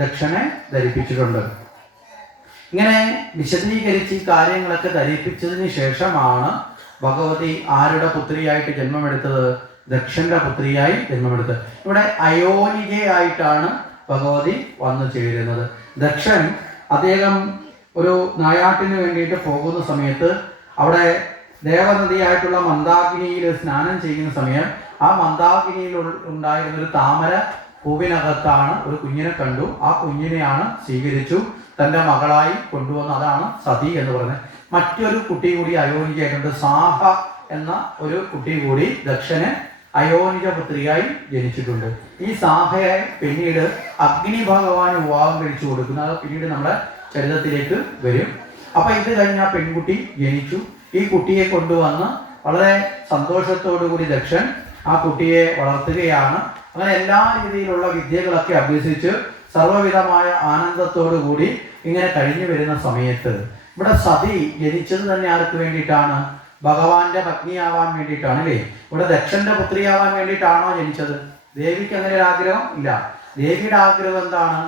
ദക്ഷനെ ധരിപ്പിച്ചിട്ടുണ്ട്. ഇങ്ങനെ വിശദീകരിച്ച് ഈ കാര്യങ്ങളൊക്കെ ധരിപ്പിച്ചതിന് ശേഷമാണ് ഭഗവതി ആരുടെ പുത്രിയായിട്ട് ജന്മമെടുത്തത്? ദക്ഷന്റെ പുത്രിയായി ജന്മമെടുത്തത്. ഇവിടെ അയോനികയായിട്ടാണ് ഭഗവതി വന്നു ചേരുന്നത്. ദക്ഷൻ അദ്ദേഹം ഒരു നായാട്ടിന് വേണ്ടിയിട്ട് പോകുന്ന സമയത്ത് അവിടെ ദേവനദിയായിട്ടുള്ള മന്ദാകിനിയിൽ സ്നാനം ചെയ്യുന്ന സമയം ആ മന്ദാകിനിയിൽ ഉണ്ടായിരുന്നൊരു താമര പൂവിനകത്താണ് ഒരു കുഞ്ഞിനെ കണ്ടു. ആ കുഞ്ഞിനെയാണ് സ്വീകരിച്ചു, തൻ്റെ മകളായി കൊണ്ടുവന്നു. അതാണ് സതി എന്ന് പറയുന്നത്. മറ്റൊരു കുട്ടി കൂടി അയോനികയായിട്ടുണ്ട്. സാഹ എന്ന ഒരു കുട്ടി കൂടി ദക്ഷന് അയോനിക പുത്രിയായി ജനിച്ചിട്ടുണ്ട്. ഈ സാഹയെ പിന്നീട് അഗ്നി ഭഗവാൻ വിവാഹം കഴിച്ചു കൊടുക്കുന്നു. അത് പിന്നീട് നമ്മുടെ ചരിത്രത്തിലേക്ക് വരും. അപ്പൊ ഇത് കഴിഞ്ഞ പെൺകുട്ടി ജനിച്ചു. ഈ കുട്ടിയെ കൊണ്ടുവന്ന് വളരെ സന്തോഷത്തോടു കൂടി ദക്ഷൻ ആ കുട്ടിയെ വളർത്തുകയാണ്. അങ്ങനെ എല്ലാ രീതിയിലുള്ള വിദ്യകളൊക്കെ അഭ്യസിച്ച് സർവ്വവിധമായ ആനന്ദത്തോടു കൂടി ഇങ്ങനെ കഴിഞ്ഞു വരുന്ന സമയത്ത് ഇവിടെ സതി ജനിച്ചത് തന്നെ ആർക്ക് വേണ്ടിയിട്ടാണ്? ഭഗവാന്റെ പത്നിയാവാൻ വേണ്ടിയിട്ടാണ് അല്ലേ? ഇവിടെ ദക്ഷന്റെ പുത്രിയാവാൻ വേണ്ടിയിട്ടാണോ ജനിച്ചത്? ദേവിക്ക് അങ്ങനെ ഒരു ആഗ്രഹം ഇല്ല. ദേവിയുടെ ആഗ്രഹം എന്താണ്?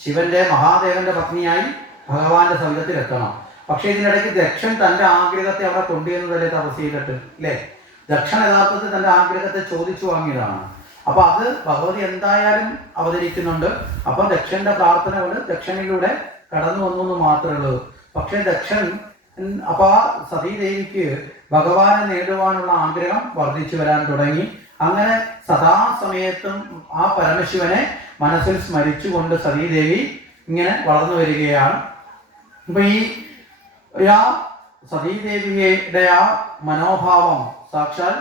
ശിവന്റെ മഹാദേവന്റെ പത്നിയായി ഭഗവാന്റെ സവിധത്തിൽ എത്തണം. പക്ഷെ ഇതിനിടയ്ക്ക് ദക്ഷൻ തന്റെ ആഗ്രഹത്തെ അവിടെ കൊണ്ടുവരുന്നതല്ലേ തപസ് ചെയ്തിട്ട് അല്ലേ? ദക്ഷൻ യഥാർത്ഥത്തിൽ തന്റെ ആഗ്രഹത്തെ ചോദിച്ചു വാങ്ങിയതാണ്. അപ്പൊ അത് ഭഗവതി എന്തായാലും അവതരിക്കുന്നുണ്ട്. അപ്പൊ ദക്ഷന്റെ പ്രാർത്ഥന കൊണ്ട് ദക്ഷനിലൂടെ കടന്നു വന്നു എന്ന് മാത്രമേ ഉള്ളൂ. പക്ഷെ ദക്ഷൻ അപ്പൊ ആ സതീദേവിക്ക് ഭഗവാനെ നേടുവാനുള്ള ആഗ്രഹം വർദ്ധിച്ചു വരാൻ തുടങ്ങി. അങ്ങനെ സദാസമയത്തും ആ പരമശിവനെ മനസ്സിൽ സ്മരിച്ചുകൊണ്ട് സതീദേവി ഇങ്ങനെ വളർന്നു വരികയാണ്. അപ്പൊ ഈ സതീദേവിയുടെ ആ മനോഭാവം സാക്ഷാൽ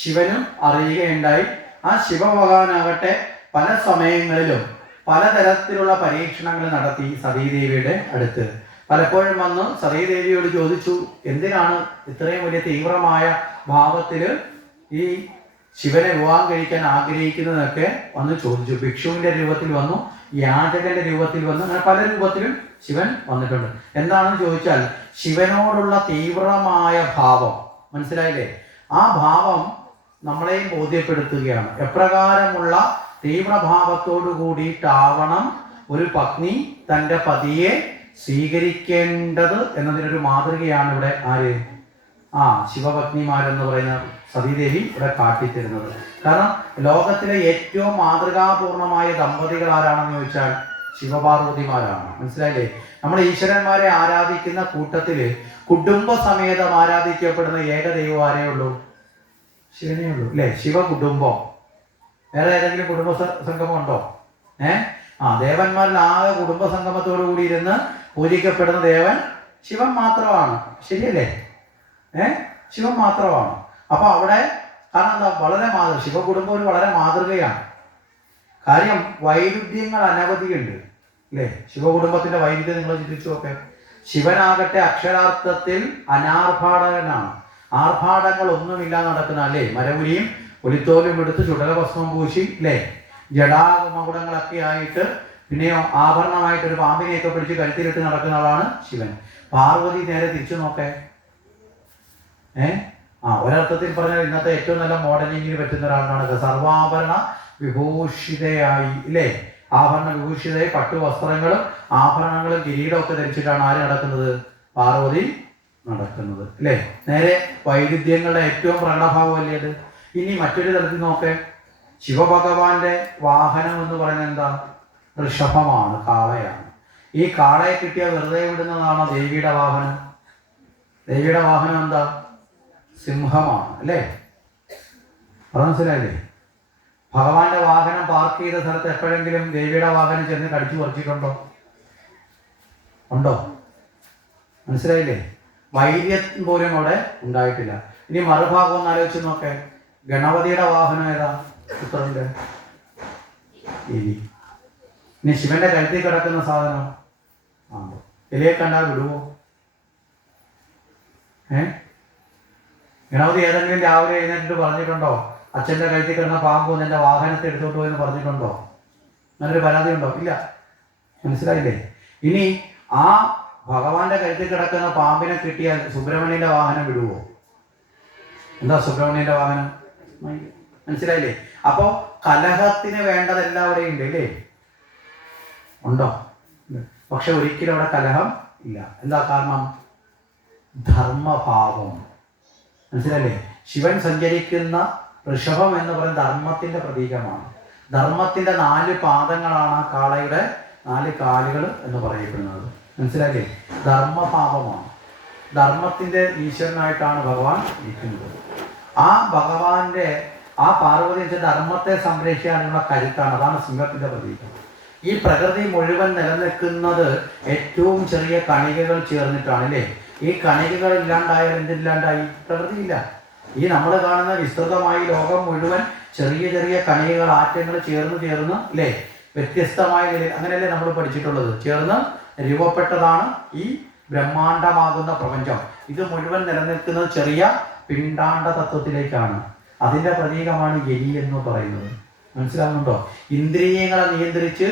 ശിവനും അറിയുകയുണ്ടായി. ആ ശിവഭഗവാനാകട്ടെ പല സമയങ്ങളിലും പലതരത്തിലുള്ള പരീക്ഷണങ്ങൾ നടത്തി സതീദേവിയുടെ അടുത്ത്. പലപ്പോഴും വന്ന് സതീദേവിയോട് ചോദിച്ചു, എന്തിനാണ് ഇത്രയും വലിയ തീവ്രമായ ഭാവത്തിൽ ഈ ശിവനെ വിവാഹം കഴിക്കാൻ ആഗ്രഹിക്കുന്നതൊക്കെ വന്ന് ചോദിച്ചു. ഭിക്ഷുവിന്റെ രൂപത്തിൽ വന്നു, യാചകന്റെ രൂപത്തിൽ വന്നു, അങ്ങനെ പല രൂപത്തിലും ശിവൻ വന്നിട്ടുണ്ട്. എന്താണെന്ന് ചോദിച്ചാൽ ശിവനോടുള്ള തീവ്രമായ ഭാവം, മനസ്സിലായില്ലേ? ആ ഭാവം നമ്മളെയും ബോധ്യപ്പെടുത്തുകയാണ്. എപ്രകാരമുള്ള തീവ്രഭാവത്തോടു കൂടിയിട്ടാവണം ഒരു പത്നി തൻ്റെ പതിയെ സ്വീകരിക്കേണ്ടത് എന്നതിനൊരു മാതൃകയാണ് ഇവിടെ ആര്? ശിവപത്നിമാരെന്ന് പറയുന്ന സതീദേവി ഇവിടെ കാട്ടിത്തരുന്നത്. കാരണം ലോകത്തിലെ ഏറ്റവും മാതൃകാപൂർണമായ ദമ്പതികൾ ആരാണെന്ന് ചോദിച്ചാൽ ശിവപാർവതിമാരാണ്. മനസ്സിലായില്ലേ? നമ്മൾ ഈശ്വരന്മാരെ ആരാധിക്കുന്ന കൂട്ടത്തിൽ കുടുംബസമേതം ആരാധിക്കപ്പെടുന്ന ഏകദൈവം ആരേ ഉള്ളൂ? ശിവനേ ഉള്ളൂ അല്ലേ? ശിവകുടുംബം. വേറെ ഏതെങ്കിലും കുടുംബ സംഗമം ഉണ്ടോ? ദേവന്മാരിൽ ആകെ കുടുംബ സംഗമത്തോടു കൂടി ഇരുന്ന് പൂജിക്കപ്പെടുന്ന ദേവൻ ശിവൻ മാത്രമാണ്. ശരിയല്ലേ? ശിവൻ മാത്രമാണ്. അപ്പൊ അവിടെ കാരണം എന്താ? വളരെ ശിവകുടുംബം ഒരു വളരെ മാതൃകയാണ്. കാര്യം വൈരുദ്ധ്യങ്ങൾ അനവധിയുണ്ട് അല്ലേ? ശിവകുടുംബത്തിന്റെ വൈരുദ്ധ്യം നിങ്ങൾ ചിന്തിച്ചു നോക്കെ. ശിവനാകട്ടെ അക്ഷരാർത്ഥത്തിൽ അനാർഭാടകനാണ്. ആർഭാടങ്ങൾ ഒന്നുമില്ല നടക്കുന്ന അല്ലേ? മരമുരിയും ഒലിത്തോലും എടുത്ത് ചുടലഭസ്മം പൂശി അല്ലേ? ജടാമകുടങ്ങളൊക്കെ ആയിട്ട് പിന്നെയോ ആഭരണമായിട്ടൊരു പാമ്പിനെയൊക്കെ പിടിച്ച് കഴുത്തിലിട്ട് നടക്കുന്ന ആളാണ് ശിവൻ. പാർവതി നേരെ തിരിച്ചു നോക്കേ. ഒരർത്ഥത്തിൽ പറഞ്ഞാൽ ഇന്നത്തെ ഏറ്റവും നല്ല മോഡലിങ്ങിന് പറ്റുന്ന ഒരാളാണ്. സർവാഭരണ വിഭൂഷിതയായി ഇല്ലേ? ആഭരണ വിഭൂഷിതയായി പട്ടുവസ്ത്രങ്ങളും ആഭരണങ്ങളും കിരീടമൊക്കെ ധരിച്ചിട്ടാണ് ആര് നടക്കുന്നത്? പാർവതി നടക്കുന്നത് അല്ലേ? നേരെ വൈരുദ്ധ്യങ്ങളുടെ ഏറ്റവും പ്രകടഭാവമല്ലേ അത്? ഇനി മറ്റൊരു തരത്തിൽ നോക്കേ. ശിവഭഗവാന്റെ വാഹനം എന്ന് പറയുന്നത് എന്താ? ഋഷഭമാണ്, കാളയാണ്. ഈ കാളയെ കിട്ടിയാൽ വെറുതെ വിടുന്നതാണോ ദേവിയുടെ വാഹനം? ദേവിയുടെ വാഹനം എന്താ? സിംഹമാണ് അല്ലേ? അത് മനസ്സിലായില്ലേ? ഭഗവാന്റെ വാഹനം പാർക്ക് ചെയ്ത സ്ഥലത്ത് എപ്പോഴെങ്കിലും ദേവിയുടെ വാഹനം ചെന്ന് കടിച്ചു പറിച്ചിട്ടുണ്ടോ? ഉണ്ടോ? മനസ്സിലായില്ലേ? വൈര്യം പോലും അവിടെ ഉണ്ടായിട്ടില്ല. ഇനി മറുഭാഗം ഒന്ന് ആലോചിച്ച് നോക്കേ. ഗണപതിയുടെ വാഹനം ഏതാ? പുത്രന്റെ എലി. ഇനി ശിവന്റെ കഴുത്തിൽ കിടക്കുന്ന സാധനം എലിയെ കണ്ടാൽ വിടുവോ? ഗണപതി ഏതെങ്കിലും രാവിലെ എഴുന്നേറ്റിട്ട് പറഞ്ഞിട്ടുണ്ടോ അച്ഛൻ്റെ കഴുത്തിൽ കിടന്ന പാമ്പ് എൻ്റെ വാഹനത്തെ എടുത്തോട്ട് പോയെന്ന് പറഞ്ഞിട്ടുണ്ടോ? അങ്ങനൊരു പരാതി ഉണ്ടോ? ഇല്ല. മനസ്സിലായില്ലേ? ഇനി ആ ഭഗവാന്റെ കഴുത്തിൽ കിടക്കുന്ന പാമ്പിനെ കിട്ടിയാൽ സുബ്രഹ്മണ്യന്റെ വാഹനം വിടുവോ? എന്താ സുബ്രഹ്മണ്യന്റെ വാഹനം? മനസ്സിലായില്ലേ? അപ്പോ കലഹത്തിന് വേണ്ടതെല്ലാം അവിടെ ഉണ്ട് അല്ലേ? ഉണ്ടോ? പക്ഷെ ഒരിക്കലും അവിടെ കലഹം ഇല്ല. എന്താ കാരണം? ധർമ്മഭാവം. മനസ്സിലല്ലേ? ശിവൻ സഞ്ചരിക്കുന്ന ഋഷഭം എന്ന് പറയുന്ന ധർമ്മത്തിന്റെ പ്രതീകമാണ്. ധർമ്മത്തിന്റെ 4 പാദങ്ങളാണ് ആ കാളയുടെ 4 കാലുകൾ എന്ന് പറയപ്പെടുന്നത്. മനസ്സിലായില്ലേ? ധർമ്മഭാവമാണ്. ധർമ്മത്തിന്റെ ഈശ്വരനായിട്ടാണ് ഭഗവാൻ ഇരിക്കുന്നത്. ആ ഭഗവാന്റെ ആ പാർവതി ധർമ്മത്തെ സംരക്ഷിക്കാനുള്ള കരുത്താണ്. അതാണ് സിംഹത്തിന്റെ പ്രതീകം. ഈ പ്രകൃതി മുഴുവൻ നിലനിൽക്കുന്നത് ഏറ്റവും ചെറിയ കണികകൾ ചേർന്നിട്ടാണ് അല്ലേ? ഈ കണികകൾ ഇല്ലാണ്ടായാൽ എന്തില്ലാണ്ടായി? പ്രകൃതിയില്ല. ഈ നമ്മൾ കാണുന്ന വിസ്തൃതമായി ലോകം മുഴുവൻ ചെറിയ ചെറിയ കണികകൾ, ആറ്റങ്ങൾ ചേർന്ന് അല്ലേ വ്യത്യസ്തമായ നിലയിൽ, അങ്ങനെയല്ലേ നമ്മൾ പഠിച്ചിട്ടുള്ളത്? ചേർന്ന് രൂപപ്പെട്ടതാണ് ഈ ബ്രഹ്മാണ്ടമാകുന്ന പ്രപഞ്ചം. ഇത് മുഴുവൻ നിലനിൽക്കുന്നത് ചെറിയ പിണ്ടാണ്ട തത്വത്തിലേക്കാണ്. അതിൻ്റെ പ്രതീകമാണ് എലി എന്ന് പറയുന്നത്. മനസ്സിലാകുന്നുണ്ടോ? ഇന്ദ്രിയങ്ങളെ നിയന്ത്രിച്ച്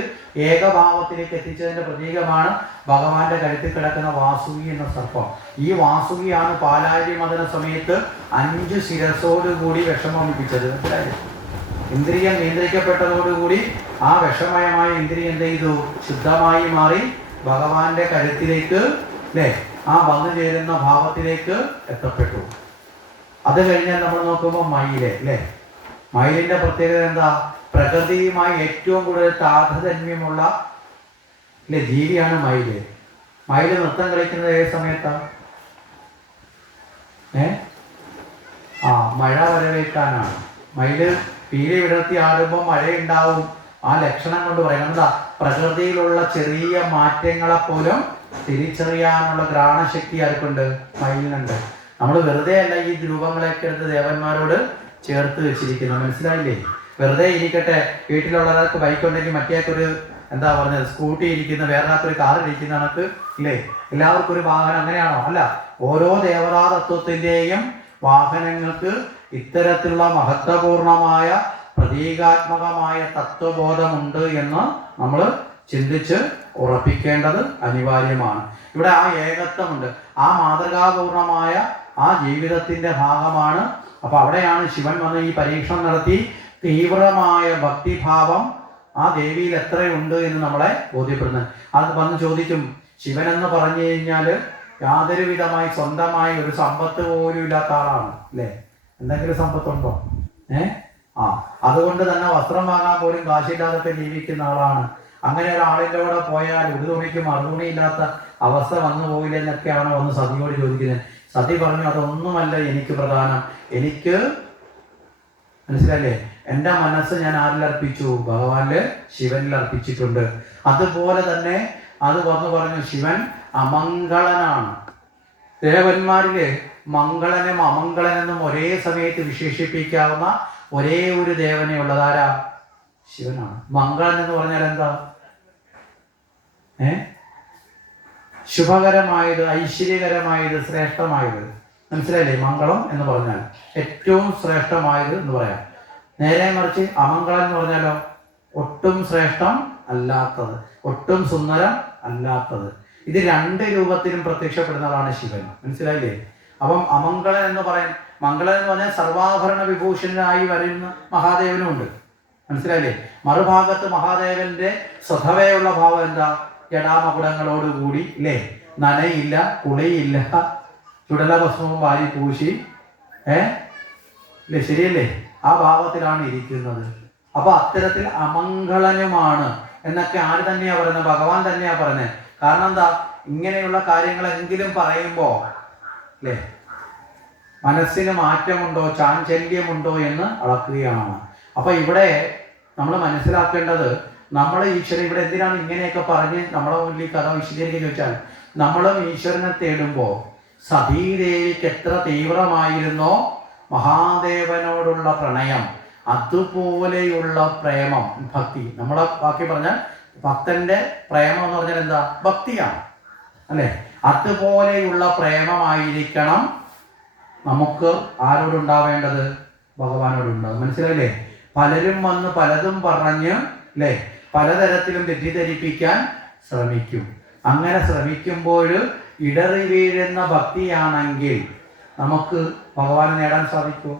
ഏകഭാവത്തിലേക്ക് എത്തിച്ചതിൻ്റെ പ്രതീകമാണ് ഭഗവാന്റെ കഴുത്തിൽ കിടക്കുന്ന വാസുകി എന്ന സർപ്പം. ഈ വാസുകിയാണ് പാലാഴി മദന സമയത്ത് 5 ശിരസോടുകൂടി വിഷമമിപ്പിച്ചത്. മനസ്സിലായില്ലേ? ഇന്ദ്രിയം നിയന്ത്രിക്കപ്പെട്ടതോടുകൂടി ആ വിഷമയമായ ഇന്ദ്രിയം എന്ത് ചെയ്തു? ശുദ്ധമായി മാറി ഭഗവാന്റെ കഴുത്തിലേക്ക് അല്ലേ ആ വന്നു ചേരുന്ന ഭാവത്തിലേക്ക് എത്തപ്പെട്ടു. അത് കഴിഞ്ഞാൽ നമ്മൾ നോക്കുമ്പോൾ മയില് അല്ലേ, മയിലിന്റെ പ്രത്യേകത എന്താ? പ്രകൃതിയുമായി ഏറ്റവും കൂടുതൽ താതാത്മ്യമുള്ള അല്ലെ ജീവിയാണ് മയില്. മയില് നൃത്തം കളിക്കുന്നത് ഏത് സമയത്താണ്? മഴ വരവേൽക്കാനാണ്. മയില് പീലി വിടർത്തി ആടുമ്പോൾ മഴയുണ്ടാവും. ആ ലക്ഷണം കൊണ്ട് പറയാം. എന്താ? പ്രകൃതിയിലുള്ള ചെറിയ മാറ്റങ്ങളെ പോലും തിരിച്ചറിയാനുള്ള ഗ്രാണശക്തി ആർക്കുണ്ട്? മയിലിനുണ്ട്. നമ്മൾ വെറുതെ അല്ല ഈ രൂപങ്ങളൊക്കെ എടുത്ത് ദേവന്മാരോട് ചേർത്ത് വെച്ചിരിക്കുന്നത്. മനസ്സിലായില്ലേ? വെറുതെ ഇരിക്കട്ടെ, വീട്ടിലുള്ളവർക്ക് ബൈക്ക് ഉണ്ടെങ്കിൽ മറ്റേക്കൊരു എന്താ പറഞ്ഞത് സ്കൂട്ടി ഇരിക്കുന്ന, വേറൊരാൾക്കൊരു കാർ ഇരിക്കുന്ന കണക്ക് ഇല്ലേ? എല്ലാവർക്കും ഒരു വാഹനം, അങ്ങനെയാണോ? അല്ല. ഓരോ ദേവതാ തത്വത്തിൻ്റെയും വാഹനങ്ങൾക്ക് ഇത്തരത്തിലുള്ള മഹത്വപൂർണമായ പ്രതീകാത്മകമായ തത്വബോധമുണ്ട് എന്ന് നമ്മൾ ചിന്തിച്ച് ഉറപ്പിക്കേണ്ടത് അനിവാര്യമാണ്. ഇവിടെ ആ ഏകത്വമുണ്ട്. ആ മാതൃകാപൂർണമായ ആ ജീവിതത്തിന്റെ ഭാഗമാണ്. അപ്പൊ അവിടെയാണ് ശിവൻ വന്ന് ഈ പരീക്ഷണം നടത്തി തീവ്രമായ ഭക്തിഭാവം ആ ദേവിയിൽ എത്രയുണ്ട് എന്ന് നമ്മളെ ബോധ്യപ്പെടുന്നത്. അത് വന്ന് ചോദിക്കും, ശിവൻ എന്ന് പറഞ്ഞു കഴിഞ്ഞാൽ യാതൊരു വിധമായി സ്വന്തമായി ഒരു സമ്പത്ത് പോലും ഇല്ലാത്ത ആളാണ് അല്ലേ? എന്തെങ്കിലും സമ്പത്തുണ്ടോ? അതുകൊണ്ട് തന്നെ വസ്ത്രം വാങ്ങാൻ പോലും കാശില്ലാതൊക്കെ ജീവിക്കുന്ന ആളാണ്. അങ്ങനെ ഒരാളിൻ്റെ കൂടെ പോയാൽ ഒരു തുണിക്ക് മറുതുണിയില്ലാത്ത അവസ്ഥ വന്നു പോയില്ല എന്നൊക്കെയാണ് വന്ന് സതിയോട് ചോദിക്കുന്നത്. സതി പറഞ്ഞു, അതൊന്നുമല്ല എനിക്ക് പ്രധാനം. എനിക്ക് മനസ്സിലല്ലേ, എൻ്റെ മനസ്സ് ഞാൻ ആരിലർപ്പിച്ചു? ഭഗവാനില് ശിവനിൽ അർപ്പിച്ചിട്ടുണ്ട്. അതുപോലെ തന്നെ അത് പറഞ്ഞു ശിവൻ അമംഗളനാണ്. ദേവന്മാരില് മംഗളനും അമംഗളനെന്നും ഒരേ സമയത്ത് വിശേഷിപ്പിക്കാവുന്ന ഒരേ ഒരു ദേവനെ ഉള്ളതാരാ? ശിവനാണ്. മംഗളൻ എന്ന് പറഞ്ഞാൽ എന്താ? ശുഭകരമായത്, ഐശ്വര്യകരമായത്, ശ്രേഷ്ഠമായത്. മനസ്സിലായില്ലേ? മംഗളം എന്ന് പറഞ്ഞാൽ ഏറ്റവും ശ്രേഷ്ഠമായത് എന്ന് പറയാം. നേരെ മറിച്ച് അമംഗളം എന്ന് പറഞ്ഞാലോ ഒട്ടും ശ്രേഷ്ഠം അല്ലാത്തത്, ഒട്ടും സുന്ദരം അല്ലാത്തത്. ഇത് 2 രൂപത്തിലും പ്രത്യക്ഷപ്പെടുന്നതാണ് ശിവൻ. മനസ്സിലായില്ലേ? അപ്പം അമംഗളൻ എന്ന് പറയാൻ, മംഗളൻ എന്ന് പറഞ്ഞാൽ സർവാഭരണ വിഭൂഷണനായി വരുന്ന മഹാദേവനുമുണ്ട്. മനസ്സിലായില്ലേ? മറുഭാഗത്ത് മഹാദേവന്റെ സ്വതവേയുള്ള ഭാവം എന്താ? ജടാമകുടങ്ങളോടുകൂടി ഇല്ലേ, നനയില്ല, കുളിയില്ല, ചുടലഭസ്മവും വാരി പൂശി ഇല്ലേ, ശരിയല്ലേ? ആ ഭാവത്തിലാണ് ഇരിക്കുന്നത്. അപ്പൊ അത്തരത്തിൽ അമംഗളനുമാണ് എന്നൊക്കെ ആര് തന്നെയാ പറയുന്നത്? ഭഗവാൻ തന്നെയാ പറയുന്നത്. കാരണം എന്താ? ഇങ്ങനെയുള്ള കാര്യങ്ങളെങ്കിലും പറയുമ്പോ അല്ലേ മനസ്സിന് മാറ്റമുണ്ടോ, ചാഞ്ചല്യമുണ്ടോ എന്ന് അളക്കുകയാണ്. അപ്പൊ ഇവിടെ നമ്മൾ മനസ്സിലാക്കേണ്ടത്, നമ്മൾ ഈശ്വരൻ ഇവിടെ എന്തിനാണ് ഇങ്ങനെയൊക്കെ പറഞ്ഞ് നമ്മളെ മുന്നിൽ കഥ വിശദീകരിക്കുക ചോദിച്ചാൽ, നമ്മളും ഈശ്വരനെ തേടുമ്പോൾ സതീദേവിക്ക് എത്ര തീവ്രമായിരുന്നോ മഹാദേവനോടുള്ള പ്രണയം, അതുപോലെയുള്ള പ്രേമം, ഭക്തി. നമ്മളെ ബാക്കി പറഞ്ഞാൽ ഭക്തന്റെ പ്രേമം എന്ന് പറഞ്ഞാൽ എന്താ? ഭക്തിയാണ് അല്ലേ? അതുപോലെയുള്ള പ്രേമമായിരിക്കണം നമുക്ക് ആരോടുണ്ടാവേണ്ടത്? ഭഗവാനോടുണ്ടാവും. മനസ്സിലായില്ലേ? പലരും വന്ന് പലതും പറഞ്ഞ് അല്ലേ പലതരത്തിലും തെറ്റിദ്ധരിപ്പിക്കാൻ ശ്രമിക്കും. അങ്ങനെ ശ്രമിക്കുമ്പോൾ ഇടറി വീഴുന്ന ഭക്തിയാണെങ്കിൽ നമുക്ക് ഭഗവാനെ നേടാൻ സാധിക്കുമോ?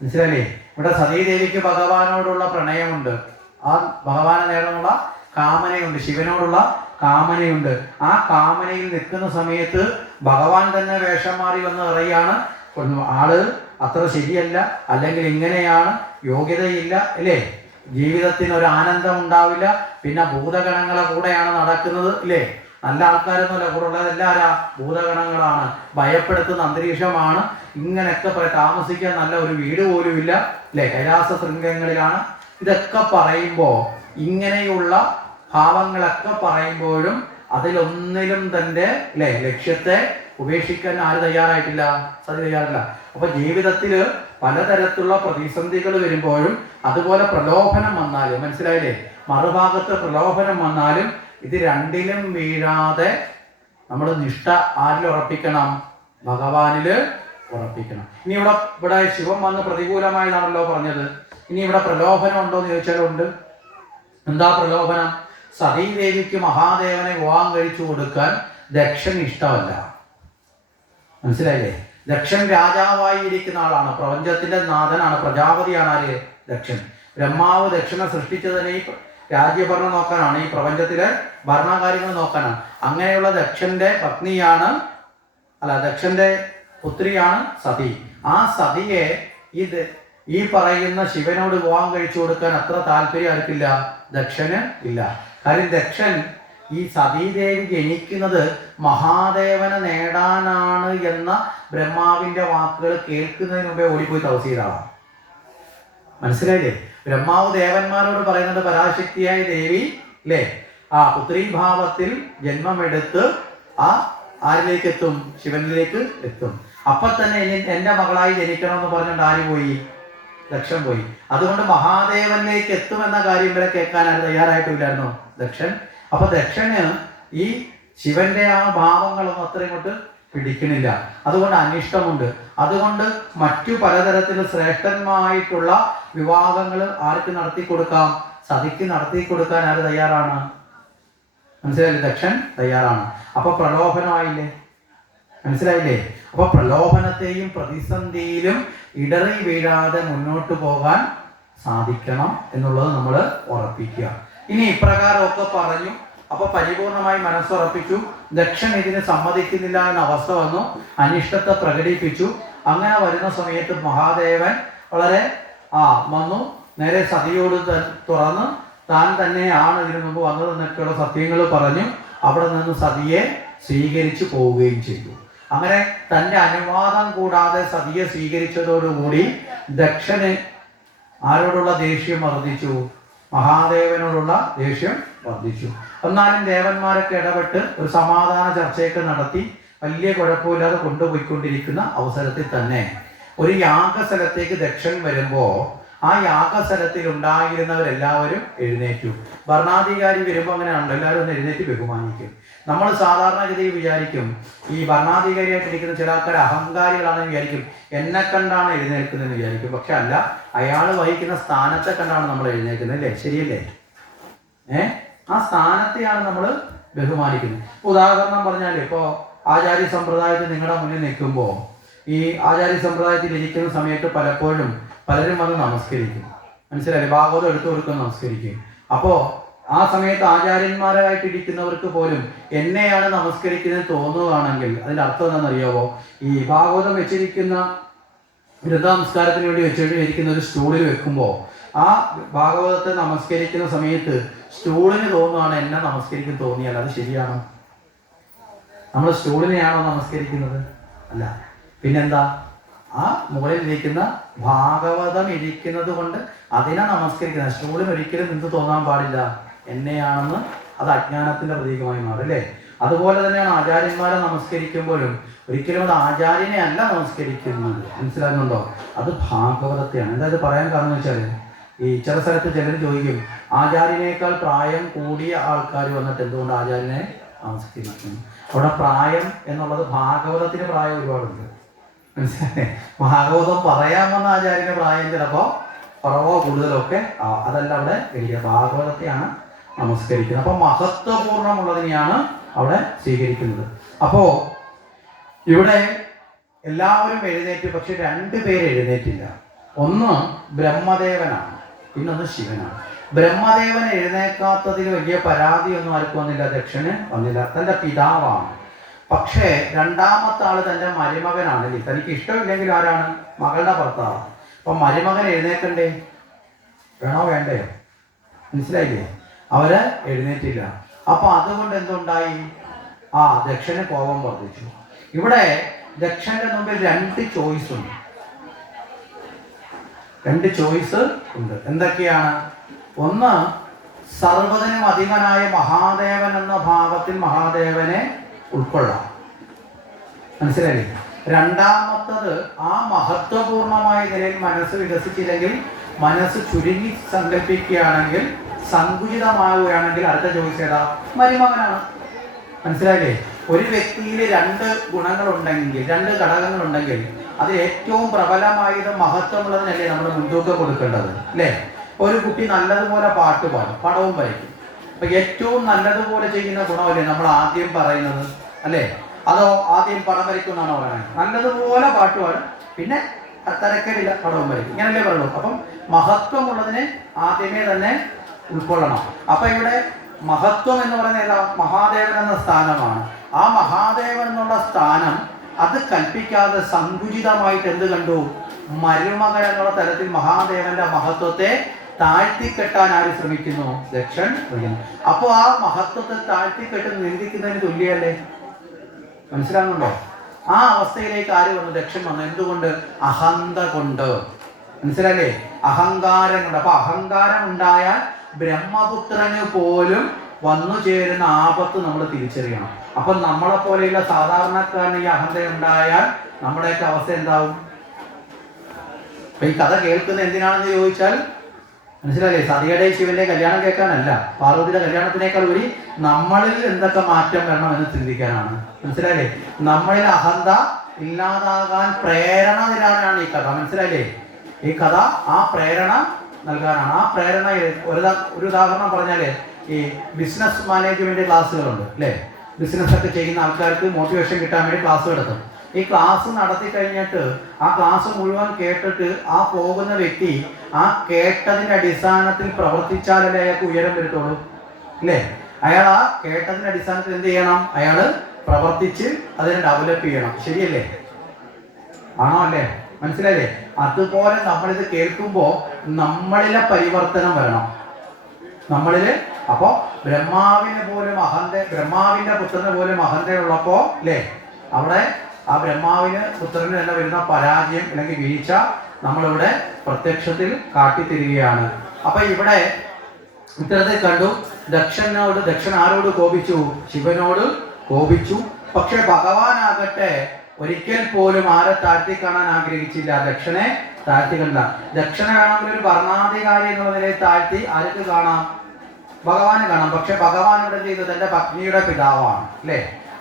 മനസ്സിലായില്ലേ? ഇവിടെ സതീദേവിക്ക് ഭഗവാനോടുള്ള പ്രണയമുണ്ട്. ആ ഭഗവാനെ നേടാനുള്ള കാമനയുണ്ട്, ശിവനോടുള്ള കാമനയുണ്ട്. ആ കാമനയിൽ നിൽക്കുന്ന സമയത്ത് ഭഗവാൻ തന്നെ വേഷം മാറി വന്ന് പറയുകയാണ്, ആള് അത്ര ശരിയല്ല, അല്ലെങ്കിൽ ഇങ്ങനെയാണ്, യോഗ്യതയില്ല, അല്ലേ, ജീവിതത്തിന് ഒരു ആനന്ദം ഉണ്ടാവില്ല, പിന്നെ ഭൂതഗണങ്ങളെ കൂടെയാണ് നടക്കുന്നത്, ഇല്ലേ, നല്ല ആൾക്കാരൊന്നുമല്ല കൂടെ ഉള്ളത്, എല്ലാവരാ ഭൂതഗണങ്ങളാണ്, ഭയപ്പെടുത്തുന്ന അന്തരീക്ഷമാണ്, ഇങ്ങനെയൊക്കെ താമസിക്കാൻ നല്ല ഒരു വീട് പോലും ഇല്ല, അല്ലേ, കൈലാസ ശൃംഗങ്ങളിലാണ്. ഇതൊക്കെ പറയുമ്പോൾ, ഇങ്ങനെയുള്ള ഭാവങ്ങളൊക്കെ പറയുമ്പോഴും അതിലൊന്നിലും തൻ്റെ, അല്ലേ, ലക്ഷ്യത്തെ ഉപേക്ഷിക്കാൻ ആര് തയ്യാറായിട്ടില്ല? സതി തയ്യാറില്ല. അപ്പൊ ജീവിതത്തിൽ പലതരത്തിലുള്ള പ്രതിസന്ധികൾ വരുമ്പോഴും, അതുപോലെ പ്രലോഭനം വന്നാലും, മനസ്സിലായില്ലേ, മറുഭാഗത്ത് പ്രലോഭനം വന്നാലും ഇത് രണ്ടിലും വീഴാതെ നമ്മൾ നിഷ്ഠ ആരിൽ ഉറപ്പിക്കണം? ഭഗവാനില് ഉറപ്പിക്കണം. ഇനി ഇവിടെ ശിവൻ വന്ന് പ്രതികൂലമായതാണല്ലോ പറഞ്ഞത്. ഇനി ഇവിടെ പ്രലോഭനം ഉണ്ടോ എന്ന് ചോദിച്ചാലുണ്ട്. എന്താ പ്രലോഭനം? സതീദേവിക്ക് മഹാദേവനെ വിവാഹം കഴിച്ചു കൊടുക്കാൻ ദക്ഷൻ ഇഷ്ടമല്ല. മനസ്സിലായില്ലേ? ദക്ഷൻ രാജാവായി ഇരിക്കുന്ന ആളാണ്, പ്രപഞ്ചത്തിന്റെ നാഥനാണ്, പ്രജാപതിയാണ്. ആര്? ദക്ഷൻ. ബ്രഹ്മാവ് ദക്ഷനെ സൃഷ്ടിച്ചതിനെ ഈ രാജ്യഭരണം നോക്കാനാണ്, ഈ പ്രപഞ്ചത്തിലെ ഭരണകാര്യങ്ങൾ നോക്കാനാണ്. അങ്ങനെയുള്ള ദക്ഷന്റെ പത്നിയാണ്, ദക്ഷന്റെ പുത്രിയാണ് സതി. ആ സതിയെ ഈ പറയുന്ന ശിവനോട് വിവാഹം കഴിച്ചു കൊടുക്കാൻ അത്ര താല്പര്യം ആർക്കില്ല? ദക്ഷന് ഇല്ല. കാര്യം ദക്ഷൻ ഈ സതീദേവി ജനിക്കുന്നത് മഹാദേവനെ നേടാനാണ് എന്ന ബ്രഹ്മാവിന്റെ വാക്കുകൾ കേൾക്കുന്നതിന് മുമ്പേ ഓടിപ്പോയി തപസ് ചെയ്ത ആളാണ്. മനസ്സിലായില്ലേ? ബ്രഹ്മാവ് ദേവന്മാരോട് പറയുന്നുണ്ട്, പരാശക്തിയായ ദേവി, അല്ലേ, ആ പുത്രീഭാവത്തിൽ ജന്മമെടുത്ത് ആരിലേക്ക് എത്തും? ശിവനിലേക്ക് എത്തും. അപ്പൊ തന്നെ എന്റെ മകളായി ജനിക്കണമെന്ന് പറഞ്ഞുകൊണ്ട് ആര് പോയി? ദക്ഷൻ പോയി. അതുകൊണ്ട് മഹാദേവനിലേക്ക് എത്തുമെന്ന കാര്യം വരെ കേൾക്കാൻ ആര് തയ്യാറായിട്ടില്ലായിരുന്നോ? ദക്ഷൻ. അപ്പൊ ദക്ഷന് ഈ ശിവന്റെ ആ ഭാവങ്ങളൊന്നും അത്ര ഇങ്ങോട്ട് പിടിക്കണില്ല. അതുകൊണ്ട് അനിഷ്ടമുണ്ട്. അതുകൊണ്ട് മറ്റു പലതരത്തിലും ശ്രേഷ്ഠന്മാരായിട്ടുള്ള വിവാഹങ്ങൾ ആർക്ക് നടത്തി കൊടുക്കാം? സതിക്ക് നടത്തി കൊടുക്കാൻ ആര് തയ്യാറാണ്? മനസ്സിലായില്ലേ? ദക്ഷൻ തയ്യാറാണ്. അപ്പൊ പ്രലോഭനമായില്ലേ? മനസ്സിലായില്ലേ? അപ്പൊ പ്രലോഭനത്തെയും പ്രതിസന്ധിയിലും ഇടറി വീഴാതെ മുന്നോട്ട് പോകാൻ സാധിക്കണം എന്നുള്ളത് നമ്മൾ ഉറപ്പിക്കുക. ഇനി ഇപ്രകാരമൊക്കെ പറഞ്ഞു. അപ്പൊ പരിപൂർണമായി മനസ്സുറപ്പിച്ചു. ദക്ഷൻ ഇതിന് സമ്മതിക്കുന്നില്ല എന്ന അവസ്ഥ വന്നു, അനിഷ്ടത്തെ പ്രകടിപ്പിച്ചു. അങ്ങനെ വരുന്ന സമയത്ത് മഹാദേവൻ വളരെ വന്നു, നേരെ സതിയോട് തുറന്ന് താൻ തന്നെയാണ് ഇതിനു മുമ്പ് വന്നതെന്നൊക്കെയുള്ള സത്യങ്ങൾ പറഞ്ഞു. അവിടെ നിന്ന് സതിയെ സ്വീകരിച്ചു പോവുകയും ചെയ്തു. അങ്ങനെ തൻ്റെ അനുവാദം കൂടാതെ സതിയെ സ്വീകരിച്ചതോടുകൂടി ദക്ഷന് ആരോടുള്ള ദേഷ്യം വർദ്ധിച്ചു? മഹാദേവനോടുള്ള ദേഷ്യം വർദ്ധിച്ചു. എന്നാലും ദേവന്മാരൊക്കെ ഇടപെട്ട് ഒരു സമാധാന ചർച്ചയൊക്കെ നടത്തി വലിയ കുഴപ്പമില്ലാതെ കൊണ്ടുപോയിക്കൊണ്ടിരിക്കുന്ന അവസരത്തിൽ തന്നെ ഒരു യാഗസ്ഥലത്തേക്ക് ദക്ഷൻ വരുമ്പോൾ ആ യാഗസ്ഥലത്തിൽ ഉണ്ടായിരുന്നവരെല്ലാവരും എഴുന്നേറ്റു. ഭരണാധികാരി വരുമ്പോൾ അങ്ങനെയാണല്ലോ, എല്ലാവരും ഒന്ന് എഴുന്നേറ്റ് ബഹുമാനിക്കും. നമ്മൾ സാധാരണഗതിയിൽ വിചാരിക്കും, ഈ ഭരണാധികാരിയായിട്ടിരിക്കുന്ന ചില ആൾക്കാർ അഹങ്കാരികളാണെന്ന് വിചാരിക്കും, എന്നെ കണ്ടാണ് എഴുന്നേൽക്കുന്നതെന്ന് വിചാരിക്കും. പക്ഷെ അല്ല, അയാൾ വഹിക്കുന്ന സ്ഥാനത്തെ കണ്ടാണ് നമ്മൾ എഴുന്നേൽക്കുന്നത്, അല്ലേ? ശരിയല്ലേ? ആ സ്ഥാനത്തെയാണ് നമ്മൾ ബഹുമാനിക്കുന്നത്. ഉദാഹരണം പറഞ്ഞാൽ, ഇപ്പോൾ ആചാര്യ സമ്പ്രദായത്തിൽ നിങ്ങളുടെ മുന്നിൽ നിൽക്കുമ്പോൾ ഈ ആചാര്യ സമ്പ്രദായത്തിൽ ഇരിക്കുന്ന സമയത്ത് പലപ്പോഴും പലരും വന്ന് നമസ്കരിക്കും. മനസ്സിലായില്ലേ? ഭാഗവതം എടുത്തു കൊടുക്കാൻ നമസ്കരിക്കും. അപ്പോൾ ആ സമയത്ത് ആചാര്യന്മാരായിട്ടിരിക്കുന്നവർക്ക് പോലും എന്നെയാണ് നമസ്കരിക്കുന്നത് തോന്നുകയാണെങ്കിൽ അതിൻ്റെ അർത്ഥം എന്താണെന്നറിയാവോ? ഈ ഭാഗവതം വെച്ചിരിക്കുന്ന വൃന്ദനമസ്കാരത്തിന് വേണ്ടി വെച്ചിരിക്കുന്ന ഒരു സ്റ്റൂളിൽ വെക്കുമ്പോൾ ആ ഭാഗവതത്തെ നമസ്കരിക്കുന്ന സമയത്ത് സ്റ്റൂളിന് തോന്നുകയാണ് എന്നെ നമസ്കരിക്കാൻ തോന്നിയാൽ അത് ശരിയാണോ? നമ്മൾ സ്റ്റൂളിനെയാണോ നമസ്കരിക്കുന്നത്? അല്ല. പിന്നെന്താ? ആ മുകളിലിരിക്കുന്ന ഭാഗവതം ഇരിക്കുന്നത് കൊണ്ട് അതിനെ നമസ്കരിക്കുന്നത്. സ്റ്റൂളിന് ഒരിക്കലും എന്ത് തോന്നാൻ പാടില്ല? എന്നെയാണെന്ന്. അത് അജ്ഞാനത്തിന്റെ പ്രതീകമായി മാറും, അല്ലേ? അതുപോലെ തന്നെയാണ് ആചാര്യന്മാരെ നമസ്കരിക്കുമ്പോഴും ഒരിക്കലും അത് ആചാര്യനെ അല്ല നമസ്കരിക്കുന്നത്. മനസ്സിലാകുന്നുണ്ടോ? അത് ഭാഗവതത്തെയാണ്. എന്താ ഇത് പറയാൻ കാരണം വെച്ചാൽ, ഈ ചില സ്ഥലത്ത് ചിലർ ചോദിക്കും, ആചാര്യനേക്കാൾ പ്രായം കൂടിയ ആൾക്കാർ വന്നിട്ട് എന്തുകൊണ്ട് ആചാര്യനെ നമസ്കരിക്കുന്നു? അവിടെ പ്രായം എന്നുള്ളത് ഭാഗവതത്തിന് പ്രായം ഒരുപാടുണ്ട്. മനസ്സിലായേ? ഭാഗവതം പറയാൻ വന്ന ആചാര്യന്റെ പ്രായം ചിലപ്പോൾ കുറവോ കൂടുതലോ ഒക്കെ അതല്ല അവിടെ വലിയ. ഭാഗവതത്തെയാണ് നമസ്കരിക്കുന്നത്. അപ്പൊ മഹത്വപൂർണ്ണമുള്ളതിനെയാണ് അവിടെ സ്വീകരിക്കുന്നത്. അപ്പോ ഇവിടെ എല്ലാവരും എഴുന്നേറ്റ്, പക്ഷെ 2 പേര് എഴുന്നേറ്റില്ല. ഒന്ന് ബ്രഹ്മദേവനാണ്, പിന്നൊന്ന് ശിവനാണ്. ബ്രഹ്മദേവൻ എഴുന്നേക്കാത്തതിൽ വലിയ പരാതിയൊന്നും ആർക്കും വന്നില്ല, ദക്ഷന് വന്നില്ല. തൻ്റെ പിതാവാണ്. പക്ഷേ രണ്ടാമത്തെ ആള് തൻ്റെ മരുമകനാണല്ലേ. തനിക്ക് ഇഷ്ടമില്ലെങ്കിൽ ആരാണ്? മകളുടെ ഭർത്താവ്. അപ്പം മരുമകൻ എഴുന്നേക്കണ്ടേ? വേണോ വേണ്ടയോ? മനസ്സിലായില്ലേ? അവര് എഴുന്നേറ്റില്ല. അപ്പൊ അതുകൊണ്ട് എന്തുണ്ടായി? ദക്ഷന് കോപം വർദ്ധിച്ചു. ഇവിടെ ദക്ഷന്റെ മുമ്പിൽ രണ്ട് ചോയ്സ് ഉണ്ട്. എന്തൊക്കെയാണ്? ഒന്ന്, സർവ്വതിനും അധിപനായ മഹാദേവൻ എന്ന ഭാവത്തിൽ മഹാദേവനെ ഉൾക്കൊള്ളാം. മനസ്സിലായില്ലേ? രണ്ടാമത്തത്, ആ മഹത്വപൂർണമായ നിലയിൽ മനസ്സ് വികസിച്ചില്ലെങ്കിൽ, മനസ്സ് ചുരുങ്ങി സങ്കല്പിക്കുകയാണെങ്കിൽ, സങ്കുചിതമാവുകയാണെങ്കിൽ അടുത്ത ചോയ്സ് ഏതാ? മരുമകനാണ്. മനസ്സിലായില്ലേ? ഒരു വ്യക്തിയിൽ രണ്ട് ഗുണങ്ങളുണ്ടെങ്കിൽ, രണ്ട് ഘടകങ്ങളുണ്ടെങ്കിൽ അതിൽ ഏറ്റവും പ്രബലമായത് മഹത്വമുള്ളതിനല്ലേ നമ്മൾ മുൻതൂക്കം കൊടുക്കേണ്ടത്, അല്ലേ? ഒരു കുട്ടി നല്ലതുപോലെ പാട്ട് പാടും, പടവും വരയ്ക്കും. അപ്പൊ ഏറ്റവും നല്ലതുപോലെ ചെയ്യുന്ന ഗുണമല്ലേ നമ്മൾ ആദ്യം പറയുന്നത്, അല്ലേ? അതോ ആദ്യം പടം വരയ്ക്കുമെന്നാണോ പറയുന്നത്? നല്ലതുപോലെ പാട്ട് പാടും, പിന്നെ തരക്കേടില്ല പടവും വരയ്ക്കും, ഇങ്ങനല്ലേ പറയുള്ളൂ. അപ്പം മഹത്വമുള്ളതിനെ ആദ്യമേ തന്നെ ഉൾക്കൊള്ളണം. അപ്പൊ ഇവിടെ മഹത്വം എന്ന് പറയുന്നത് ഏതാ? മഹാദേവൻ എന്ന സ്ഥാനമാണ്. ആ മഹാദേവൻ എന്നുള്ള സ്ഥാനം അത് കൽപ്പിക്കാതെ സങ്കുചിതമായിട്ട് എന്ത് കണ്ടു? മരുമകൻ എന്നുള്ള തരത്തിൽ മഹാദേവന്റെ മഹത്വത്തെ താഴ്ത്തിക്കെട്ടാൻ ആര് ശ്രമിക്കുന്നു? ദക്ഷൻ. അപ്പൊ ആ മഹത്വത്തെ താഴ്ത്തിക്കെട്ട് നിന്ദിക്കുന്നതിന് തുല്യല്ലേ? മനസ്സിലാകുന്നുണ്ടോ? ആ അവസ്ഥയിലേക്ക് ആര് വന്നു? ദക്ഷൻ വന്നു. എന്തുകൊണ്ട്? അഹന്ത കൊണ്ട്. മനസ്സിലല്ലേ? അഹങ്കാരം കൊണ്ട്. അപ്പൊ അഹങ്കാരം ഉണ്ടായാൽ ബ്രഹ്മപുത്രന് പോലും വന്നു ചേരുന്ന ആപത്ത് നമ്മൾ തിരിച്ചറിയണം. അപ്പൊ നമ്മളെ പോലെയുള്ള സാധാരണക്കാരന് ഈ അഹന്ത ഉണ്ടായാൽ നമ്മുടെയൊക്കെ അവസ്ഥ എന്താവും? അപ്പൊ ഈ കഥ കേൾക്കുന്ന എന്തിനാണെന്ന് ചോദിച്ചാൽ മനസ്സിലല്ലേ? സതിയുടെയും ശിവന്റെ കല്യാണം കേൾക്കാനല്ല, പാർവതിയുടെ കല്യാണത്തിനേക്കാൾ ഉപരി നമ്മളിൽ എന്തൊക്കെ മാറ്റം വരണം എന്ന് ചിന്തിക്കാനാണ്. മനസ്സിലായില്ലേ? നമ്മളിൽ അഹന്ത ഇല്ലാതാകാൻ പ്രേരണ തരാനാണ് ഈ കഥ. മനസ്സിലായില്ലേ? ഈ കഥ ആ പ്രേരണ നൽകാനാണ്. ആ പ്രേരണ ഒരു ഉദാഹരണം പറഞ്ഞാല്, ഈ ബിസിനസ് മാനേജ്മെന്റ് ക്ലാസ്സുകളുണ്ട്, അല്ലേ? ബിസിനസ് ഒക്കെ ചെയ്യുന്ന ആൾക്കാർക്ക് മോട്ടിവേഷൻ കിട്ടാൻ വേണ്ടി ക്ലാസ് നടത്തും. ഈ ക്ലാസ് നടത്തി കഴിഞ്ഞിട്ട് ആ ക്ലാസ് മുഴുവൻ കേട്ടിട്ട് ആ പോകുന്ന വ്യക്തി ആ കേട്ടതിന്റെ അടിസ്ഥാനത്തിൽ പ്രവർത്തിച്ചാലല്ലേ അയാൾക്ക് ഉയരം വരുത്തുള്ളൂ, അല്ലേ? അയാൾ ആ കേട്ടതിന്റെ അടിസ്ഥാനത്തിൽ എന്ത് ചെയ്യണം? അയാള് പ്രവർത്തിച്ച് അതിനെ ഡെവലപ്പ് ചെയ്യണം. ശരിയല്ലേ? ആണോ? അല്ലേ? മനസ്സിലായില്ലേ? അതുപോലെ നമ്മളിത് കേൾക്കുമ്പോൾ നമ്മളിലെ പരിവർത്തനം വരണം, നമ്മളില്. അപ്പോ ബ്രഹ്മാവിന് പോലും ബ്രഹ്മാവിന്റെ പുത്രന് പോലും അഹന്തയുള്ളപ്പോ, അല്ലേ, അവിടെ ആ ബ്രഹ്മാവിന് പുത്രന് തന്നെ വരുന്ന പരാജയം അല്ലെങ്കിൽ വീഴ്ച നമ്മളിവിടെ പ്രത്യക്ഷത്തിൽ കാട്ടിത്തരികയാണ്. അപ്പൊ ഇവിടെ ഇത്തരത്തിൽ കണ്ടു. ദക്ഷൻ ആരോട് കോപിച്ചു? ശിവനോട് കോപിച്ചു. പക്ഷെ ഭഗവാനാകട്ടെ ഒരിക്കൽ പോലും ആരെ താഴ്ത്തി കാണാൻ ആഗ്രഹിച്ചില്ല, ദക്ഷനെ താഴ്ത്തി കണ്ട. ദക്ഷനെ വേണമെങ്കിൽ ഒരു ഭരണാധികാരി എന്നുള്ള നിലയിൽ താഴ്ത്തി ആർക്ക് കാണാം? ഭഗവാന് കാണാം. പക്ഷെ ഭഗവാൻ ഇവിടെ ചെയ്തത് തന്റെ പത്നിയുടെ പിതാവാണ്, അല്ലേ?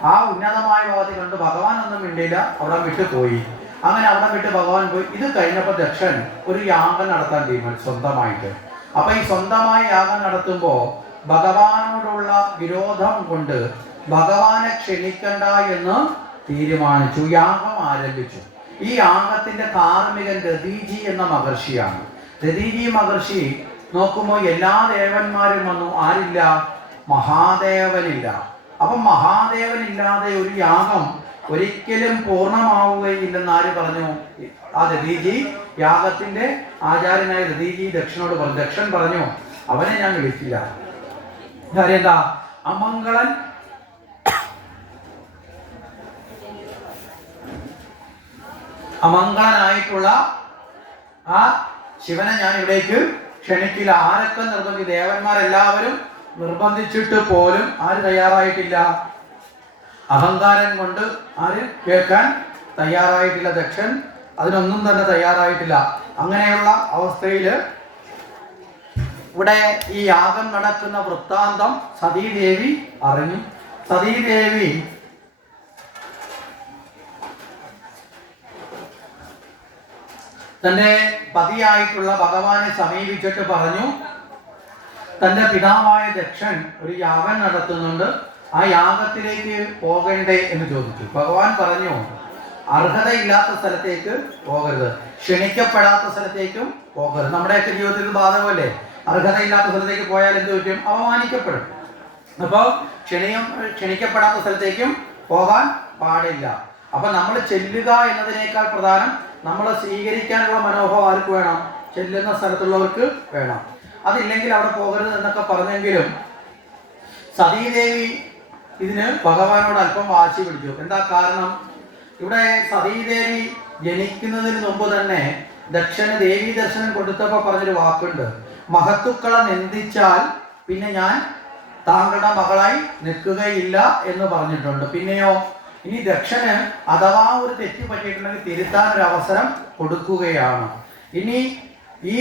ആ ഉന്നതമായ ഭാഗത്ത് കണ്ട് ഭഗവാൻ ഒന്നും മിണ്ടിയില്ല, അവിടെ വിട്ടു പോയി. അങ്ങനെ അവിടെ വിട്ട് ഭഗവാൻ പോയി. ഇത് കഴിഞ്ഞപ്പോൾ ദക്ഷൻ ഒരു യാഗം നടത്താൻ തീരുമാനിച്ചു സ്വന്തമായിട്ട്. അപ്പൊ ഈ സ്വന്തമായി യാഗം നടത്തുമ്പോ ഭഗവാനോടുള്ള വിരോധം കൊണ്ട് ഭഗവാനെ ക്ഷണിക്കണ്ട എന്ന് തീരുമാനിച്ചു. യാഗം ആരംഭിച്ചു. ഈ യാഗത്തിന്റെ കാർമ്മികൻ ദധീജി എന്ന മഹർഷിയാണ്. ദധീജി മഹർഷി നോക്കുമ്പോൾ എല്ലാ ദേവന്മാരും വന്നു, ആരില്ല? മഹാദേവനില്ല. അപ്പം മഹാദേവനില്ലാതെ ഒരു യാഗം ഒരിക്കലും പൂർണ്ണമാവുകയില്ലെന്ന് ആര് പറഞ്ഞു? ആ ദധീജി, യാഗത്തിന്റെ ആചാര്യനായ ദധീജി ദക്ഷനോട് പറഞ്ഞു. ദക്ഷൻ പറഞ്ഞു, അവനെ ഞാൻ വിളിക്കില്ല. കാര്യം എന്താ? അമംഗളനായിട്ടുള്ള ആ ശിവനെ ഞാൻ ഇവിടേക്ക് ക്ഷണിക്കില്ല. ആരൊക്കെ നിർബന്ധിച്ചു? ദേവന്മാരെല്ലാവരും നിർബന്ധിച്ചിട്ട് പോലും ആര് തയ്യാറായിട്ടില്ല? അഹങ്കാരം കൊണ്ട് ആര് കേൾക്കാൻ തയ്യാറായിട്ടില്ല. ദക്ഷൻ അതിനൊന്നും തന്നെ തയ്യാറായിട്ടില്ല. അങ്ങനെയുള്ള അവസ്ഥയില് ഇവിടെ ഈ യാഗം നടക്കുന്ന വൃത്താന്തം സതീദേവി അറിഞ്ഞു. സതീദേവി തന്റെ പതിയായിട്ടുള്ള ഭഗവാനെ സമീപിച്ചിട്ട് പറഞ്ഞു, തന്റെ പിതാവായ ദക്ഷൻ ഒരു യാഗം നടത്തുന്നുണ്ട്, ആ യാഗത്തിലേക്ക് പോകണ്ടേ എന്ന് ചോദിച്ചു. ഭഗവാൻ പറഞ്ഞു, അർഹതയില്ലാത്ത സ്ഥലത്തേക്ക് പോകരുത്, ക്ഷണിക്കപ്പെടാത്ത സ്ഥലത്തേക്കും പോകരുത്. നമ്മുടെയൊക്കെ ജീവിതത്തിൽ ബാധകമല്ലേ? അർഹതയില്ലാത്ത സ്ഥലത്തേക്ക് പോയാൽ എന്ത് പറ്റും? അപമാനിക്കപ്പെടും. അപ്പോൾ ക്ഷണിക്കപ്പെടാത്ത സ്ഥലത്തേക്കും പോകാൻ പാടില്ല. അപ്പൊ നമ്മൾ ചെല്ലുക എന്നതിനേക്കാൾ പ്രധാനം നമ്മൾ സ്വീകരിക്കാനുള്ള മനോഭാവം ആർക്ക് വേണം? ചെല്ലുന്ന സ്ഥലത്തുള്ളവർക്ക് വേണം. അതില്ലെങ്കിൽ അവിടെ പോകരുത് എന്നൊക്കെ പറഞ്ഞെങ്കിലും സതീദേവി ഇതിന് ഭഗവാനോട് അല്പം വാശി പിടിച്ചു. എന്താ കാരണം? ഇവിടെ സതീദേവി ജനിക്കുന്നതിന് മുമ്പ് തന്നെ ദക്ഷന് ദേവീ ദർശനം കൊടുത്തപ്പോൾ പറഞ്ഞൊരു വാക്കുണ്ട്, മഹത്തുക്കളെ നിന്ദിച്ചാൽ പിന്നെ ഞാൻ താങ്കളുടെ മകളായി നിൽക്കുകയില്ല എന്ന് പറഞ്ഞിട്ടുണ്ട്. പിന്നെയോ ഇനി ദക്ഷന് അഥവാ ഒരു തെറ്റ് പറ്റിയിട്ടുണ്ടെങ്കിൽ തിരുത്താൻ ഒരു അവസരം കൊടുക്കുകയാണ്. ഇനി ഈ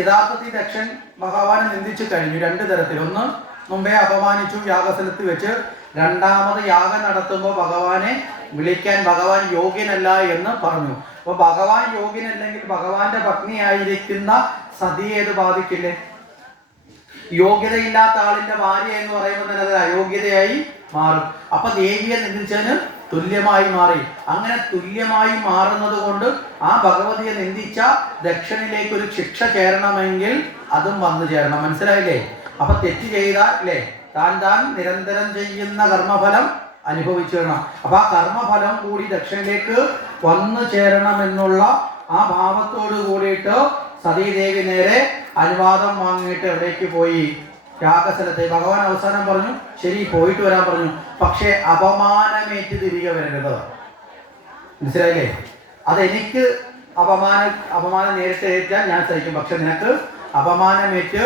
യഥാർത്ഥത്തിൽ ദക്ഷൻ ഭഗവാനെ നിന്ദിച്ചു കഴിഞ്ഞു രണ്ട് തരത്തിൽ. ഒന്ന്, മുമ്പേ അപമാനിച്ചു യാഗസ്ഥലത്ത് വെച്ച്. രണ്ടാമത് യാഗം നടത്തുമ്പോൾ ഭഗവാനെ വിളിക്കാൻ ഭഗവാൻ യോഗ്യനല്ല എന്ന് പറഞ്ഞു. അപ്പോൾ ഭഗവാൻ യോഗ്യനല്ലെങ്കിൽ ഭഗവാന്റെ പത്നിയായിരിക്കുന്ന സതിയെ ഏത് ബാധിക്കില്ലേ? യോഗ്യതയില്ലാത്ത ആളിന്റെ ഭാര്യ എന്ന് പറയുമ്പോൾ തന്നെ അത് അയോഗ്യതയായി മാറും. അപ്പൊ ദേവിയെ നിന്ദിച്ചതിന് തുല്യമായി മാറി. അങ്ങനെ തുല്യമായി മാറുന്നത് കൊണ്ട് ആ ഭഗവതിയെ നിന്ദിച്ച ദക്ഷനിലേക്ക് ഒരു ശിക്ഷ ചേരണമെങ്കിൽ അതും വന്നു ചേരണം. മനസ്സിലായില്ലേ? അപ്പൊ തെറ്റ് ചെയ്താൽ അല്ലേ താൻ നിരന്തരം ചെയ്യുന്ന കർമ്മഫലം അനുഭവിച്ചു തരണം. അപ്പൊ ആ കർമ്മഫലം കൂടി ദക്ഷനിലേക്ക് വന്നു ചേരണം എന്നുള്ള ആ ഭാവത്തോട് കൂടിയിട്ട് സതീദേവി നേരെ അനുവാദം വാങ്ങിയിട്ട് എവിടേക്ക് പോയി? യാഗസ്ഥലത്തെ. ഭഗവാൻ അവസാനം പറഞ്ഞു ശരി പോയിട്ട് വരാൻ പറഞ്ഞു. പക്ഷെ അപമാനമേറ്റ് തിരികെ വരരുത്. മനസ്സിലായില്ലേ? അതെനിക്ക് അപമാനം നേരിട്ട് ഏറ്റാൽ ഞാൻ സഹിക്കും, പക്ഷെ നിനക്ക് അപമാനമേറ്റ്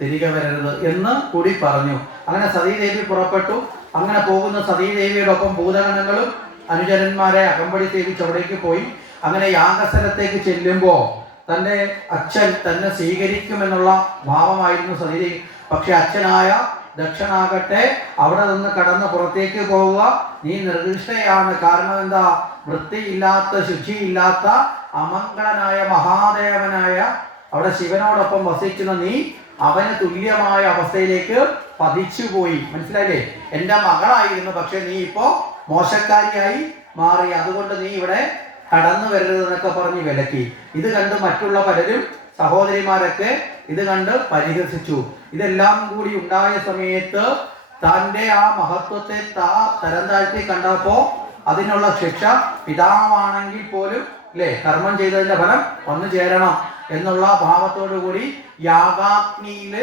തിരികെ വരരുത് എന്ന് കൂടി പറഞ്ഞു. അങ്ങനെ സതീദേവി പുറപ്പെട്ടു. അങ്ങനെ പോകുന്ന സതീദേവിയുടെ ഒപ്പം ഭൂതഗണങ്ങളും അനുചരന്മാരെ അകമ്പടി സേവിച്ച് അവിടേക്ക് പോയി. അങ്ങനെ യാഗസ്ഥലത്തേക്ക് ചെല്ലുമ്പോൾ തൻ്റെ അച്ഛൻ തന്നെ സ്വീകരിക്കുമെന്നുള്ള ഭാവമായിരുന്നു സതീദേവി. പക്ഷെ അച്ഛനായ ദക്ഷനാകട്ടെ അവിടെ നിന്ന് കടന്ന് പുറത്തേക്ക് പോവുക, നീ നിർദ്ദിഷ്ടയാണ്. കാരണം എന്താ? വൃത്തിയില്ലാത്ത ശുചിയില്ലാത്ത അമംഗളനായ മഹാദേവനായ അവിടെ ശിവനോടൊപ്പം വസിക്കുന്ന നീ അവന് തുല്യമായ അവസ്ഥയിലേക്ക് പതിച്ചുപോയി. മനസ്സിലായില്ലേ? എൻ്റെ മകളായിരുന്നു, പക്ഷെ നീ ഇപ്പോ മോശക്കാരിയായി മാറി. അതുകൊണ്ട് നീ ഇവിടെ കടന്നു വരരുത് എന്നൊക്കെ പറഞ്ഞ് വിലക്കി. ഇത് കണ്ട് മറ്റുള്ള പലരും സഹോദരിമാരൊക്കെ ഇത് കണ്ട് പരിഹസിച്ചു. ഇതെല്ലാം കൂടി ഉണ്ടായ സമയത്ത് തൻ്റെ ആ മഹത്വത്തെ തരം താഴ്ത്തി കണ്ടപ്പോ അതിനുള്ള ശിക്ഷ പിതാവാണെങ്കിൽ പോലും അല്ലേ കർമ്മം ചെയ്തതിന്റെ ഫലം വന്നു ചേരണം എന്നുള്ള ഭാവത്തോടു കൂടി യാഗാഗ്നിയിൽ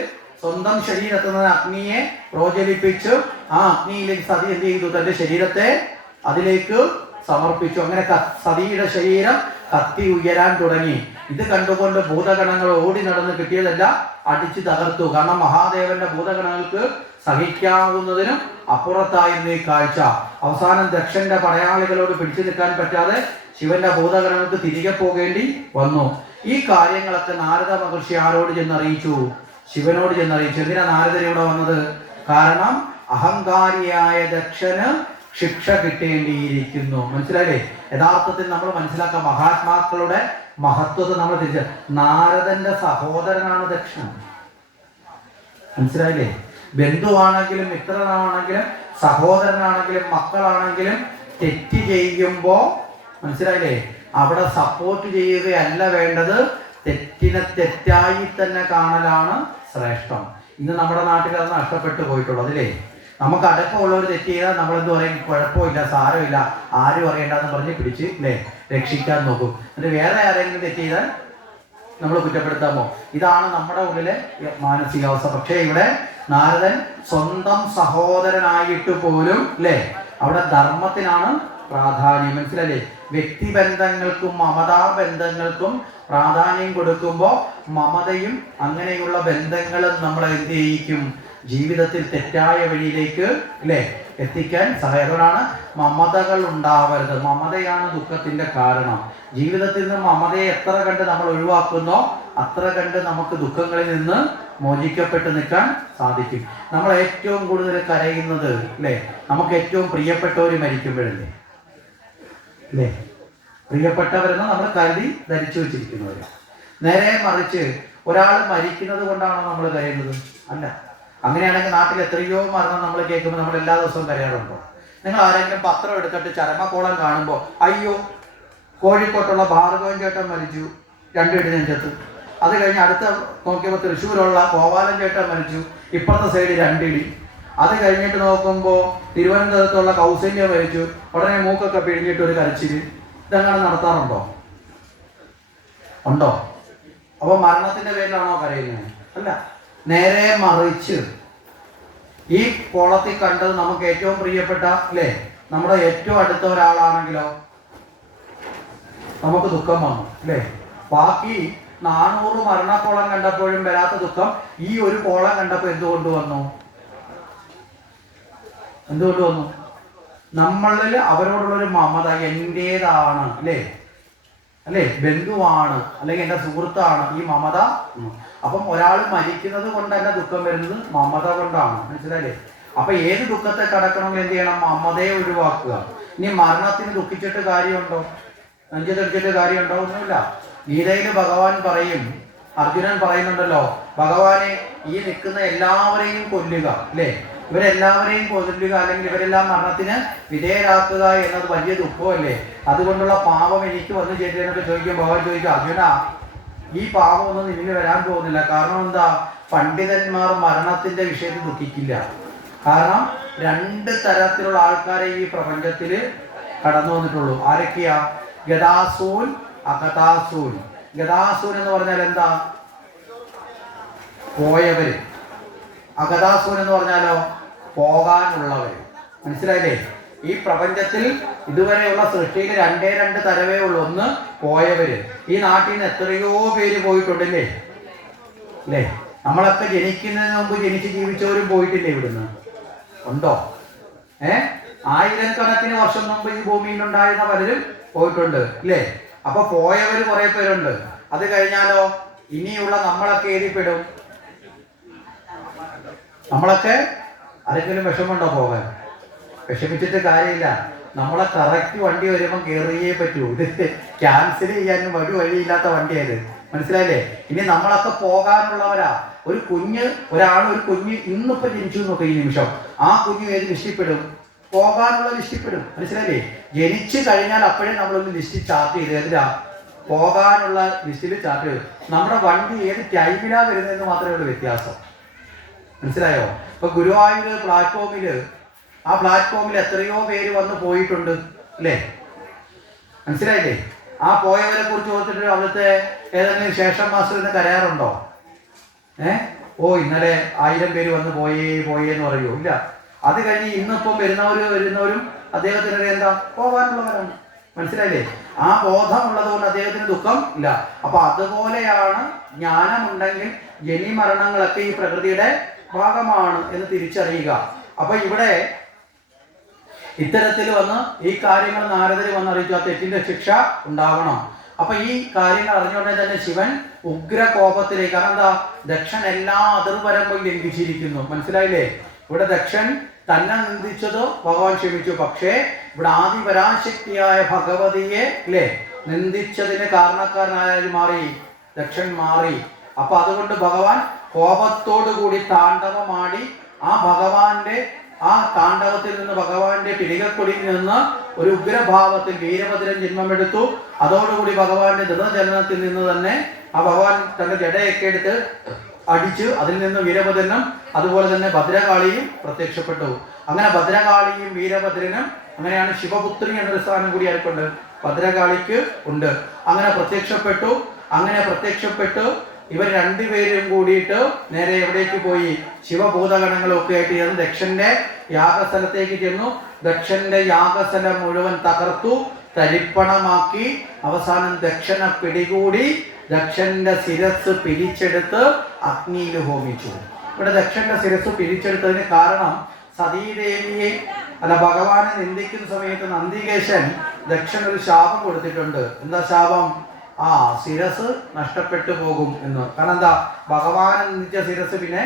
സ്വന്തം ശരീരത്തിൽ നിന്ന് അഗ്നിയെ പ്രോജ്വലിപ്പിച്ച് ആ അഗ്നിയിലേക്ക് സതി എന്ത് ചെയ്തു? തന്റെ ശരീരത്തെ അതിലേക്ക് സമർപ്പിച്ചു. അങ്ങനെ സതിയുടെ ശരീരം കത്തി ഉയരാൻ തുടങ്ങി. ഇത് കണ്ടുകൊണ്ട് ഭൂതഗണങ്ങൾ ഓടി നടന്ന് കിട്ടിയതെല്ലാം അടിച്ചു തകർത്തു. കാരണം മഹാദേവന്റെ ഭൂതഗണങ്ങൾക്ക് സഹിക്കാവുന്നതിനും അപ്പുറത്തായിരുന്നു ഈ കാഴ്ച. അവസാനം ദക്ഷന്റെ പടയാളികളോട് പിടിച്ചു നിൽക്കാൻ പറ്റാതെ ശിവന്റെ ഭൂതഗണങ്ങൾക്ക് തിരികെ പോകേണ്ടി വന്നു. ഈ കാര്യങ്ങളൊക്കെ നാരദ മഹർഷി ആരോട് ചെന്നറിയിച്ചു? ശിവനോട് ചെന്നറിയിച്ചു. എന്തിനാ നാരദൻ ഇവിടെ വന്നത്? കാരണം അഹങ്കാരിയായ ദക്ഷന് ശിക്ഷ കിട്ടേണ്ടിയിരിക്കുന്നു. മനസ്സിലായില്ലേ? യഥാർത്ഥത്തിൽ നമ്മൾ മനസ്സിലാക്കാം മഹാത്മാക്കളുടെ മഹത്വത്തെ നമ്മൾ തിരിച്ച നാരദന്റെ സഹോദരനാണ് ദക്ഷൻ. മനസ്സിലായില്ലേ? ബന്ധുവാണെങ്കിലും മിത്രനാണെങ്കിലും സഹോദരനാണെങ്കിലും മക്കളാണെങ്കിലും തെറ്റ് ചെയ്യുമ്പോ മനസ്സിലായില്ലേ അവിടെ സപ്പോർട്ട് ചെയ്യുകയല്ല വേണ്ടത്, തെറ്റിനെ തെറ്റായി തന്നെ കാണലാണ് ശ്രേഷ്ഠം. ഇന്ന് നമ്മുടെ നാട്ടിൽ അത് നഷ്ടപ്പെട്ടു പോയിട്ടുള്ളൂ. അതിലേ നമുക്ക് അടക്കമുള്ളവർ തെറ്റ് ചെയ്താൽ നമ്മളെന്ത് പറയും? കുഴപ്പമില്ല, സാരമില്ല, ആരും അറിയണ്ടെന്ന് പറഞ്ഞ് പിടിച്ച് അല്ലേ രക്ഷിക്കാൻ നോക്കും. എന്നിട്ട് വേറെ ആരെങ്കിലും തെറ്റ് ചെയ്താൽ നമ്മൾ കുറ്റപ്പെടുത്താമോ? ഇതാണ് നമ്മുടെ ഉള്ളിലെ മാനസികാവസ്ഥ. പക്ഷേ ഇവിടെ നാരദൻ സ്വന്തം സഹോദരനായിട്ട് പോലും അല്ലേ അവിടെ ധർമ്മത്തിനാണ് പ്രാധാന്യം. മനസ്സിലല്ലേ? വ്യക്തിബന്ധങ്ങൾക്കും മമതാബന്ധങ്ങൾക്കും പ്രാധാന്യം കൊടുക്കുമ്പോൾ മമതയും അങ്ങനെയുള്ള ബന്ധങ്ങളും നമ്മൾ എന്ത് ചെയ്യിക്കും? ജീവിതത്തിൽ തെറ്റായ വഴിയിലേക്ക് അല്ലേ എത്തിക്കാൻ സഹായകമാണ്. മമതകൾ ഉണ്ടാവരുത്. മമതയാണ് ദുഃഖത്തിന്റെ കാരണം. ജീവിതത്തിൽ നിന്ന് മമതയെ എത്ര കണ്ട് നമ്മൾ ഒഴിവാക്കുന്നോ അത്ര കണ്ട് നമുക്ക് ദുഃഖങ്ങളിൽ നിന്ന് മോചിക്കപ്പെട്ട് നിൽക്കാൻ സാധിക്കും. നമ്മൾ ഏറ്റവും കൂടുതൽ കരയുന്നത് അല്ലേ നമുക്ക് ഏറ്റവും പ്രിയപ്പെട്ടവർ മരിക്കുമ്പോഴല്ലേ അല്ലേ? പ്രിയപ്പെട്ടവരെന്ന് നമ്മൾ കരുതി ധരിച്ചു വെച്ചിരിക്കുന്നവർ. നേരെ മറിച്ച് ഒരാൾ മരിക്കുന്നത് കൊണ്ടാണോ നമ്മൾ കരയുന്നത്? അല്ല. അങ്ങനെയാണെങ്കിൽ നാട്ടിൽ എത്രയോ മരണം നമ്മൾ കേൾക്കുമ്പോൾ നമ്മൾ എല്ലാ ദിവസവും കരയാറുണ്ടോ? നിങ്ങൾ ആരെങ്കിലും പത്രം എടുത്തിട്ട് ചരമക്കോളം കാണുമ്പോൾ അയ്യോ കോഴിക്കോട്ടുള്ള ഭാർഗവൻ ചേട്ടൻ മരിച്ചു 2 ഇടി നെഞ്ചത്ത്, അത് കഴിഞ്ഞ് അടുത്ത നോക്കിയപ്പോൾ തൃശ്ശൂരുള്ള ഗോപാലൻ ചേട്ടൻ മരിച്ചു, ഇപ്പുറത്തെ സൈഡ് 2 ഇടി. അത് കഴിഞ്ഞിട്ട് നോക്കുമ്പോൾ തിരുവനന്തപുരത്തുള്ള കൗസല്യ മരിച്ചു, ഉടനെ മൂക്കൊക്കെ പിഴിഞ്ഞിട്ട് ഒരു കരച്ചിൽ. ഇതെങ്ങനെ നടത്താറുണ്ടോ? ഉണ്ടോ? അപ്പോൾ മരണത്തിന്റെ പേരിലാണോ കരയുന്നത്? അല്ല, നേരെ മറിച്ച് ഈ കോളത്തിൽ കണ്ടത് നമുക്ക് ഏറ്റവും പ്രിയപ്പെട്ട അല്ലേ, നമ്മുടെ ഏറ്റവും അടുത്ത ഒരാളാണെങ്കിലോ നമുക്ക് ദുഃഖം വന്നു അല്ലേ. ബാക്കി 400 മരണക്കോളം കണ്ടപ്പോഴും വരാത്ത ദുഃഖം ഈ ഒരു കോളം കണ്ടപ്പോൾ എന്തുകൊണ്ട് വന്നു? നമ്മളിൽ അവരോടുള്ളൊരു മമത, എന്റേതാണ് അല്ലേ, ബന്ധുവാണ്, അല്ലെങ്കിൽ എൻ്റെ സുഹൃത്താണ്, ഈ മമത. അപ്പം ഒരാൾ മരിക്കുന്നത് കൊണ്ടല്ല ദുഃഖം വരുന്നത്, മമത കൊണ്ടാണ്. മനസ്സിലായില്ലേ? അപ്പൊ ഏത് ദുഃഖത്തെ കടക്കണമെങ്കിൽ എന്ത് ചെയ്യണം? മമതയെ ഒഴിവാക്കുക. ഇനി മരണത്തിന് ദുഃഖിച്ചിട്ട് കാര്യമുണ്ടോ? നെഞ്ചെടുത്തിട്ട് കാര്യമുണ്ടോ? ഒന്നുമില്ല. ഗീതയിൽ ഭഗവാൻ പറയും, അർജുനൻ പറയുന്നുണ്ടല്ലോ, ഭഗവാനെ ഈ നിൽക്കുന്ന എല്ലാവരെയും കൊല്ലുക അല്ലേ, ഇവരെല്ലാവരെയും കൊല്ലുക, അല്ലെങ്കിൽ ഇവരെല്ലാം മരണത്തിന് വിധേയരാക്കുക എന്നത് വലിയ ദുഃഖമല്ലേ, അതുകൊണ്ടുള്ള പാപം എനിക്ക് വന്നു ചേരുന്നൊക്കെ ചോദിക്കും. ഭഗവാൻ ചോദിക്കും, അർജുന ഈ പാപമൊന്നും നിന്നിൽ വരാൻ പോകുന്നില്ല. കാരണം എന്താ? പണ്ഡിതന്മാർ മരണത്തിന്റെ വിഷയത്തിൽ ദുഃഖിക്കില്ല. കാരണം 2 തരത്തിലുള്ള ആൾക്കാരെ ഈ പ്രപഞ്ചത്തിൽ കടന്നു വന്നിട്ടുള്ളൂ. ആരൊക്കെയാ? ഗതാസൂൻ, അഗതാസൂൻ. ഗതാസൂൻ എന്ന് പറഞ്ഞാൽ എന്താ? പോയവര്. അഗതാസൂൻ എന്ന് പറഞ്ഞാലോ പോകാനുള്ളവര്. മനസ്സിലായില്ലേ? ഈ പ്രപഞ്ചത്തിൽ ഇതുവരെയുള്ള സൃഷ്ടിയിൽ 2 തരവേ ഉള്ളൂ. ഒന്ന് പോയവര്. ഈ നാട്ടിൽ നിന്ന് എത്രയോ പേര് പോയിട്ടുണ്ടല്ലേ അല്ലേ? നമ്മളൊക്കെ ജനിക്കുന്നതിന് മുമ്പ് ജനിച്ച് ജീവിച്ചവരും പോയിട്ടില്ലേ ഇവിടുന്ന്? ഉണ്ടോ? ആയിരക്കണക്കിന് വർഷം മുമ്പ് ഈ ഭൂമിയിൽ ഉണ്ടായിരുന്ന പലരും പോയിട്ടുണ്ട് അല്ലേ? അപ്പൊ പോയവര് കുറെ പേരുണ്ട്. അത് കഴിഞ്ഞാലോ ഇനിയുള്ള നമ്മളൊക്കെ ഏതിപ്പെടും? നമ്മളൊക്കെ ആരെങ്കിലും വിഷമമുണ്ടോ പോകാൻ? വിഷമിച്ചിട്ട് കാര്യമില്ല. നമ്മളെ കറക്റ്റ് വണ്ടി വരുമ്പോൾ കയറിയേ പറ്റൂ. ഇത് ക്യാൻസൽ ചെയ്യാനും ഒരു വഴിയില്ലാത്ത വണ്ടിയായത്. മനസ്സിലായില്ലേ? ഇനി നമ്മളൊക്കെ പോകാനുള്ളവരാ. ഒരു കുഞ്ഞ്, ഒരു കുഞ്ഞ് ഇന്നിപ്പോ ജനിച്ചു നോക്കുക, ഈ നിമിഷം ആ കുഞ്ഞ് ഏത് ലിസ്റ്റിൽപ്പെടും? പോകാനുള്ള ലിസ്റ്റിൽപ്പെടും. മനസ്സിലായില്ലേ? ജനിച്ചു കഴിഞ്ഞാൽ അപ്പോഴേ നമ്മളൊന്ന് ലിസ്റ്റ് ചാർട്ട് ചെയ്ത് ഏതിലാ? പോകാനുള്ള ലിസ്റ്റിൽ ചാർട്ട് ചെയ്തു. നമ്മുടെ വണ്ടി ഏത് ടൈമിലാ വരുന്നതെന്ന് മാത്രമേ ഉള്ളൂ വ്യത്യാസം. മനസ്സിലായോ? ഇപ്പൊ ഗുരുവായൂർ ആ പ്ലാറ്റ്ഫോമിൽ എത്രയോ പേര് വന്ന് പോയിട്ടുണ്ട് അല്ലേ? മനസ്സിലായില്ലേ? ആ പോയവരെ കുറിച്ച് ഓർത്തിട്ട് അവിടുത്തെ ഏതെങ്കിലും ശേഷം മാസ്റ്ററിന് കരയാറുണ്ടോ? ഇന്നലെ 1000 പേര് വന്ന് പോയേന്ന് പറയൂ? ഇല്ല. അത് കഴിഞ്ഞ് ഇന്നിപ്പം വരുന്നവരും അദ്ദേഹത്തിന് എന്താ? പോകാനുള്ളവരാണ്. മനസ്സിലായില്ലേ? ആ ബോധമുള്ളത് കൊണ്ട് അദ്ദേഹത്തിന് ദുഃഖം ഇല്ല. അപ്പൊ അതുപോലെയാണ് ജ്ഞാനമുണ്ടെങ്കിൽ ജനിമരണങ്ങളൊക്കെ ഈ പ്രകൃതിയുടെ ഭാഗമാണ് എന്ന് തിരിച്ചറിയുക. അപ്പൊ ഇവിടെ ഇത്തരത്തിൽ വന്ന് ഈ കാര്യങ്ങൾ നാരദര് വന്ന് അറിയിച്ചു, ആ തെറ്റിന്റെ ശിക്ഷ ഉണ്ടാവണം. അപ്പൊ ഈ കാര്യങ്ങൾ അറിഞ്ഞുകൊണ്ടേ തന്നെ ശിവൻ ഉഗ്ര കോപത്തിലേക്ക്. കാരണം എന്താ? ദക്ഷൻ എല്ലാ അതിർവരമ്പും ലംഘിച്ചിരിക്കുന്നു. മനസ്സിലായില്ലേ? ഇവിടെ ദക്ഷൻ തന്നെ നിന്ദിച്ചതോ ഭഗവാൻ ക്ഷമിച്ചു. പക്ഷേ ഇവിടെ ആദിപരാശക്തിയായ ഭഗവതിയെ നിന്ദിച്ചതിന് കാരണക്കാരനായാലും ദക്ഷൻ മാറി. അപ്പൊ അതുകൊണ്ട് ഭഗവാൻ കോപത്തോടു കൂടി താണ്ഡവമാടി ആ താണ്ഡവത്തിൽ നിന്ന് ഭഗവാന്റെ പിടികക്കൊടിയിൽ നിന്ന് ഒരു ഉഗ്രഭാവത്തിൽ വീരഭദ്രൻ ജന്മമെടുത്തു. അതോടുകൂടി ഭഗവാന്റെ ദൃഢചലനത്തിൽ നിന്ന് തന്നെ ആ ഭഗവാൻ തന്റെ ജടയൊക്കെ എടുത്ത് അടിച്ചു. അതിൽ നിന്ന് വീരഭദ്രനും അതുപോലെ തന്നെ ഭദ്രകാളിയും പ്രത്യക്ഷപ്പെട്ടു. അങ്ങനെ ഭദ്രകാളിയും വീരഭദ്രനും, അങ്ങനെയാണ് ശിവപുത്രി എന്നൊരു സ്ഥാനം കൂടി ആയിക്കൊണ്ട് ഭദ്രകാളിക്ക് ഉണ്ട്. അങ്ങനെ പ്രത്യക്ഷപ്പെട്ടു ഇവർ 2 പേരും കൂടിയിട്ട് നേരെ എവിടേക്ക് പോയി? ശിവഭൂതഗണങ്ങളൊക്കെ ആയിട്ട് ചെന്ന് ദക്ഷന്റെ യാഗസ്ഥലത്തേക്ക് ചെന്നു. ദക്ഷന്റെ യാഗസ്ഥലം മുഴുവൻ തകർത്തു, തരിപ്പണമാക്കി. അവസാനം ദക്ഷനെ പിടികൂടി ദക്ഷന്റെ ശിരസ് പിരിച്ചെടുത്ത് അഗ്നിയിൽ ഹോമിച്ചു. ഇവിടെ ദക്ഷന്റെ ശിരസ് പിരിച്ചെടുത്തതിന് കാരണം സതീദേവിയെ ഭഗവാനെ നിന്ദിക്കുന്ന സമയത്ത് നന്ദികേശൻ ദക്ഷൻ ഒരു ശാപം കൊടുത്തിട്ടുണ്ട്. എന്താ ശാപം? ശിരസ് നഷ്ടപ്പെട്ടു പോകും എന്ന്. കാരണം എന്താ? ഭഗവാനെ നിന്ദിച്ച ശിരസ് പിന്നെ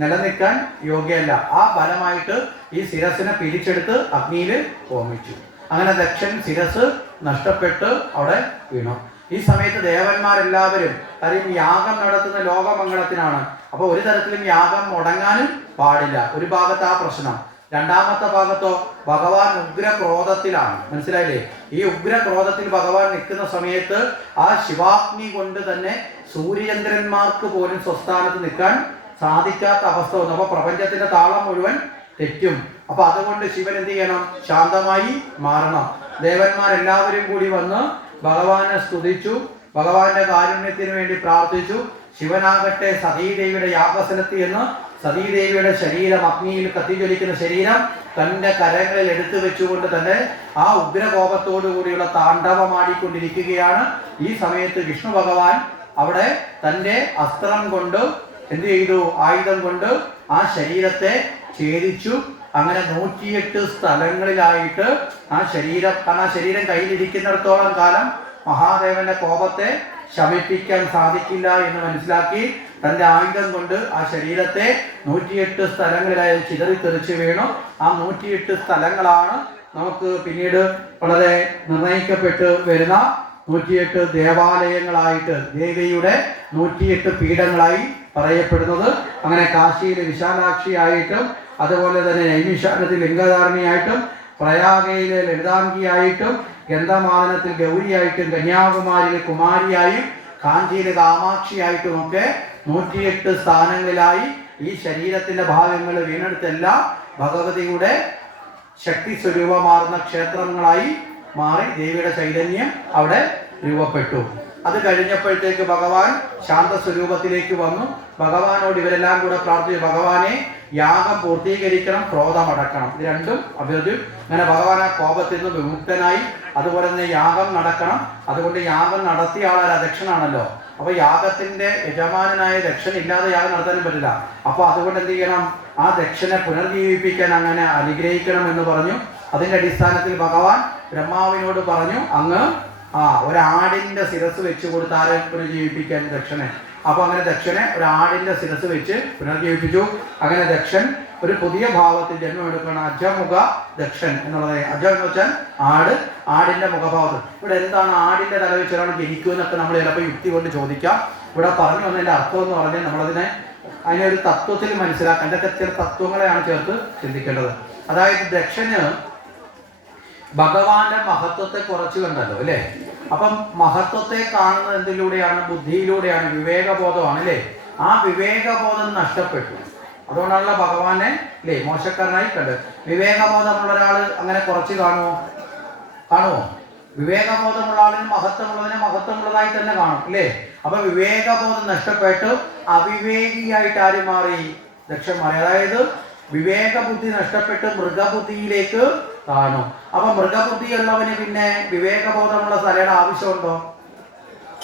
നിലനിൽക്കാൻ യോഗ്യമല്ല. ആ ഫലമായിട്ട് ഈ ശിരസിനെ പിരിച്ചെടുത്ത് അഗ്നിയിൽ ഹോമിച്ചു. അങ്ങനെ ദക്ഷൻ ശിരസ് നഷ്ടപ്പെട്ട് അവിടെ വീണു. ഈ സമയത്ത് ദേവന്മാരെല്ലാവരും, കാര്യം യാഗം നടത്തുന്ന ലോകമംഗളത്തിനാണ്. അപ്പൊ ഒരു തരത്തിലും യാഗം മുടങ്ങാനും പാടില്ല. ഒരു ഭാഗത്ത് ആ പ്രശ്നം. രണ്ടാമത്തെ ഭാഗത്തോ ഭഗവാൻ ഉഗ്രക്രോധത്തിലാണ്. മനസ്സിലായില്ലേ? ഈ ഉഗ്രക്രോധത്തിൽ ഭഗവാൻ നിൽക്കുന്ന സമയത്ത് ആ ശിവാഗ്നി കൊണ്ട് തന്നെ സൂര്യചന്ദ്രന്മാർക്ക് പോലും സ്വസ്ഥാനത്ത് നിൽക്കാൻ സാധിക്കാത്ത അവസ്ഥ വന്നു. അപ്പൊ പ്രപഞ്ചത്തിന്റെ താളം മുഴുവൻ തെറ്റും. അപ്പൊ അതുകൊണ്ട് ശിവൻ എന്ത് ചെയ്യണം? ശാന്തമായി മാറണം. ദേവന്മാരെല്ലാവരും കൂടി വന്ന് ഭഗവാനെ സ്തുതിച്ചു, ഭഗവാന്റെ കാരുണ്യത്തിന് വേണ്ടി പ്രാർത്ഥിച്ചു. ശിവനാകട്ടെ സതീദേവിയുടെ യാഗസ്ഥലത്ത് എന്ന് സതീദേവിയുടെ ശരീരം, അഗ്നിയിൽ കത്തിജ്വലിക്കുന്ന ശരീരം തന്റെ കരങ്ങളിൽ എടുത്തു വെച്ചുകൊണ്ട് തന്നെ ആ ഉഗ്രകോപത്തോടു കൂടിയുള്ള താണ്ഡവമാടിക്കൊണ്ടിരിക്കുകയാണ്. ഈ സമയത്ത് വിഷ്ണു ഭഗവാൻ അവിടെ തന്റെ അസ്ത്രം കൊണ്ട് എന്ത് ചെയ്തു? ആയുധം കൊണ്ട് ആ ശരീരത്തെ ഛേദിച്ചു. അങ്ങനെ 108 സ്ഥലങ്ങളിലായിട്ട് ആ ശരീരം, കാരണം ആ ശരീരം കയ്യിലിരിക്കുന്നിടത്തോളം കാലം മഹാദേവന്റെ കോപത്തെ ശമിപ്പിക്കാൻ സാധിക്കില്ല എന്ന് മനസ്സിലാക്കി തന്റെ ആയുധം കൊണ്ട് ആ ശരീരത്തെ 108 സ്ഥലങ്ങളിലായി ചിതറിത്തെറിച്ച് വീണു. ആ 108 സ്ഥലങ്ങളാണ് നമുക്ക് പിന്നീട് വളരെ നിർണയിക്കപ്പെട്ട് വരുന്ന 108 ദേവാലയങ്ങളായിട്ട്, ദേവിയുടെ 108 പീഠങ്ങളായി പറയപ്പെടുന്നത്. അങ്ങനെ കാശിയിൽ വിശാലാക്ഷിയായിട്ടും, അതുപോലെ തന്നെ നൈമിഷാരത്തിൽ ലിംഗധാരണിയായിട്ടും, പ്രയാഗയിലെ ലളിതാംഗിയായിട്ടും, ഗന്ധമാദനത്തിൽ ഗൗരിയായിട്ടും, കന്യാകുമാരിയിലെ കുമാരിയായും, കാഞ്ചിയിലെ കാമാക്ഷിയായിട്ടും ഒക്കെ 108 സ്ഥാനങ്ങളിലായി ഈ ശരീരത്തിന്റെ ഭാഗങ്ങൾ വീണെടുത്തെല്ലാം ഭഗവതിയുടെ ശക്തി സ്വരൂപമാർന്ന ക്ഷേത്രങ്ങളായി മാറി ദേവിയുടെ ചൈതന്യം അവിടെ രൂപപ്പെട്ടു. അത് കഴിഞ്ഞപ്പോഴത്തേക്ക് ഭഗവാൻ ശാന്ത സ്വരൂപത്തിലേക്ക് വന്നു. ഭഗവാനോട് ഇവരെല്ലാം കൂടെ പ്രാർത്ഥിച്ചു, ഭഗവാനെ യാഗം പൂർത്തീകരിക്കണം, ക്രോധമടക്കണം. ഇത് രണ്ടും അഭ്യർത്ഥിച്ചു. അങ്ങനെ ഭഗവാൻ ആ കോപത്തിൽ നിന്ന് വിമുക്തനായി. അതുപോലെ തന്നെ യാഗം നടക്കണം. അതുകൊണ്ട് യാഗം നടത്തിയ ആളൊരു അധ്യക്ഷനാണല്ലോ. അപ്പൊ യാഗത്തിന്റെ യജമാനായ ദക്ഷൻ ഇല്ലാതെ യാഗം നടത്താനും പറ്റില്ല. അപ്പൊ അതുകൊണ്ട് എന്ത് ചെയ്യണം? ആ ദക്ഷനെ പുനർജീവിപ്പിക്കാൻ അങ്ങനെ അനുഗ്രഹിക്കണം എന്ന് പറഞ്ഞു. അതിന്റെ അടിസ്ഥാനത്തിൽ ഭഗവാൻ ബ്രഹ്മാവിനോട് പറഞ്ഞു, അങ്ങ് ഒരാടിന്റെ ശിരസ് വെച്ച് കൊടുത്താരെ പുനർജീവിപ്പിക്കാൻ ദക്ഷനെ. അപ്പൊ അങ്ങനെ ദക്ഷനെ ഒരാടിന്റെ ശിരസ് വെച്ച് പുനർജീവിപ്പിച്ചു. അങ്ങനെ ദക്ഷൻ ഒരു പുതിയ ഭാവത്തിൽ ജന്മമെടുക്കുകയാണ്. അജമുഖ ദക്ഷൻ എന്നുള്ളത്. അജം എന്ന് വെച്ചാൽ ആട്, ആടിന്റെ മുഖഭാവത്തിൽ. ഇവിടെ എന്താണ് ആടിന്റെ തല വെച്ചാണ് ജനിക്കുമെന്നൊക്കെ നമ്മൾ ചിലപ്പോൾ യുക്തി കൊണ്ട് ചോദിക്കാം. ഇവിടെ പറഞ്ഞു വന്നതിന്റെ അർത്ഥം എന്ന് പറഞ്ഞാൽ അതിനെ ഒരു തത്വത്തിൽ മനസ്സിലാക്കാൻ എന്തൊക്കെ ചില തത്വങ്ങളെയാണ് ചേർത്ത് ചിന്തിക്കേണ്ടത്. അതായത് ദക്ഷന് ഭഗവാന്റെ മഹത്വത്തെ കുറച്ച് കണ്ടല്ലോ അല്ലേ? അപ്പം മഹത്വത്തെ കാണുന്നത് എന്തിലൂടെയാണ്? ബുദ്ധിയിലൂടെയാണ്, വിവേകബോധമാണ് അല്ലേ? ആ വിവേകബോധം നഷ്ടപ്പെട്ടു. അതുകൊണ്ടാണല്ലോ ഭഗവാനെ അല്ലേ മോശക്കാരനായി കണ്ടത്. വിവേകബോധമുള്ള ഒരാൾ അങ്ങനെ കുറച്ച് കാണുമോ? വിവേകബോധമുള്ള ആളിന് മഹത്വമുള്ളതിനെ മഹത്വമുള്ളതായി തന്നെ കാണും അല്ലേ? അപ്പൊ വിവേകബോധം നഷ്ടപ്പെട്ടു അവിവേകിയായിട്ട് ആര് മാറി? ദക്ഷൻ മാറി. അതായത് വിവേകബുദ്ധി നഷ്ടപ്പെട്ട് മൃഗബുദ്ധിയിലേക്ക് കാണും. അപ്പൊ മൃഗബുദ്ധിയുള്ളവന് പിന്നെ വിവേകബോധമുള്ള തലയുടെ ആവശ്യമുണ്ടോ?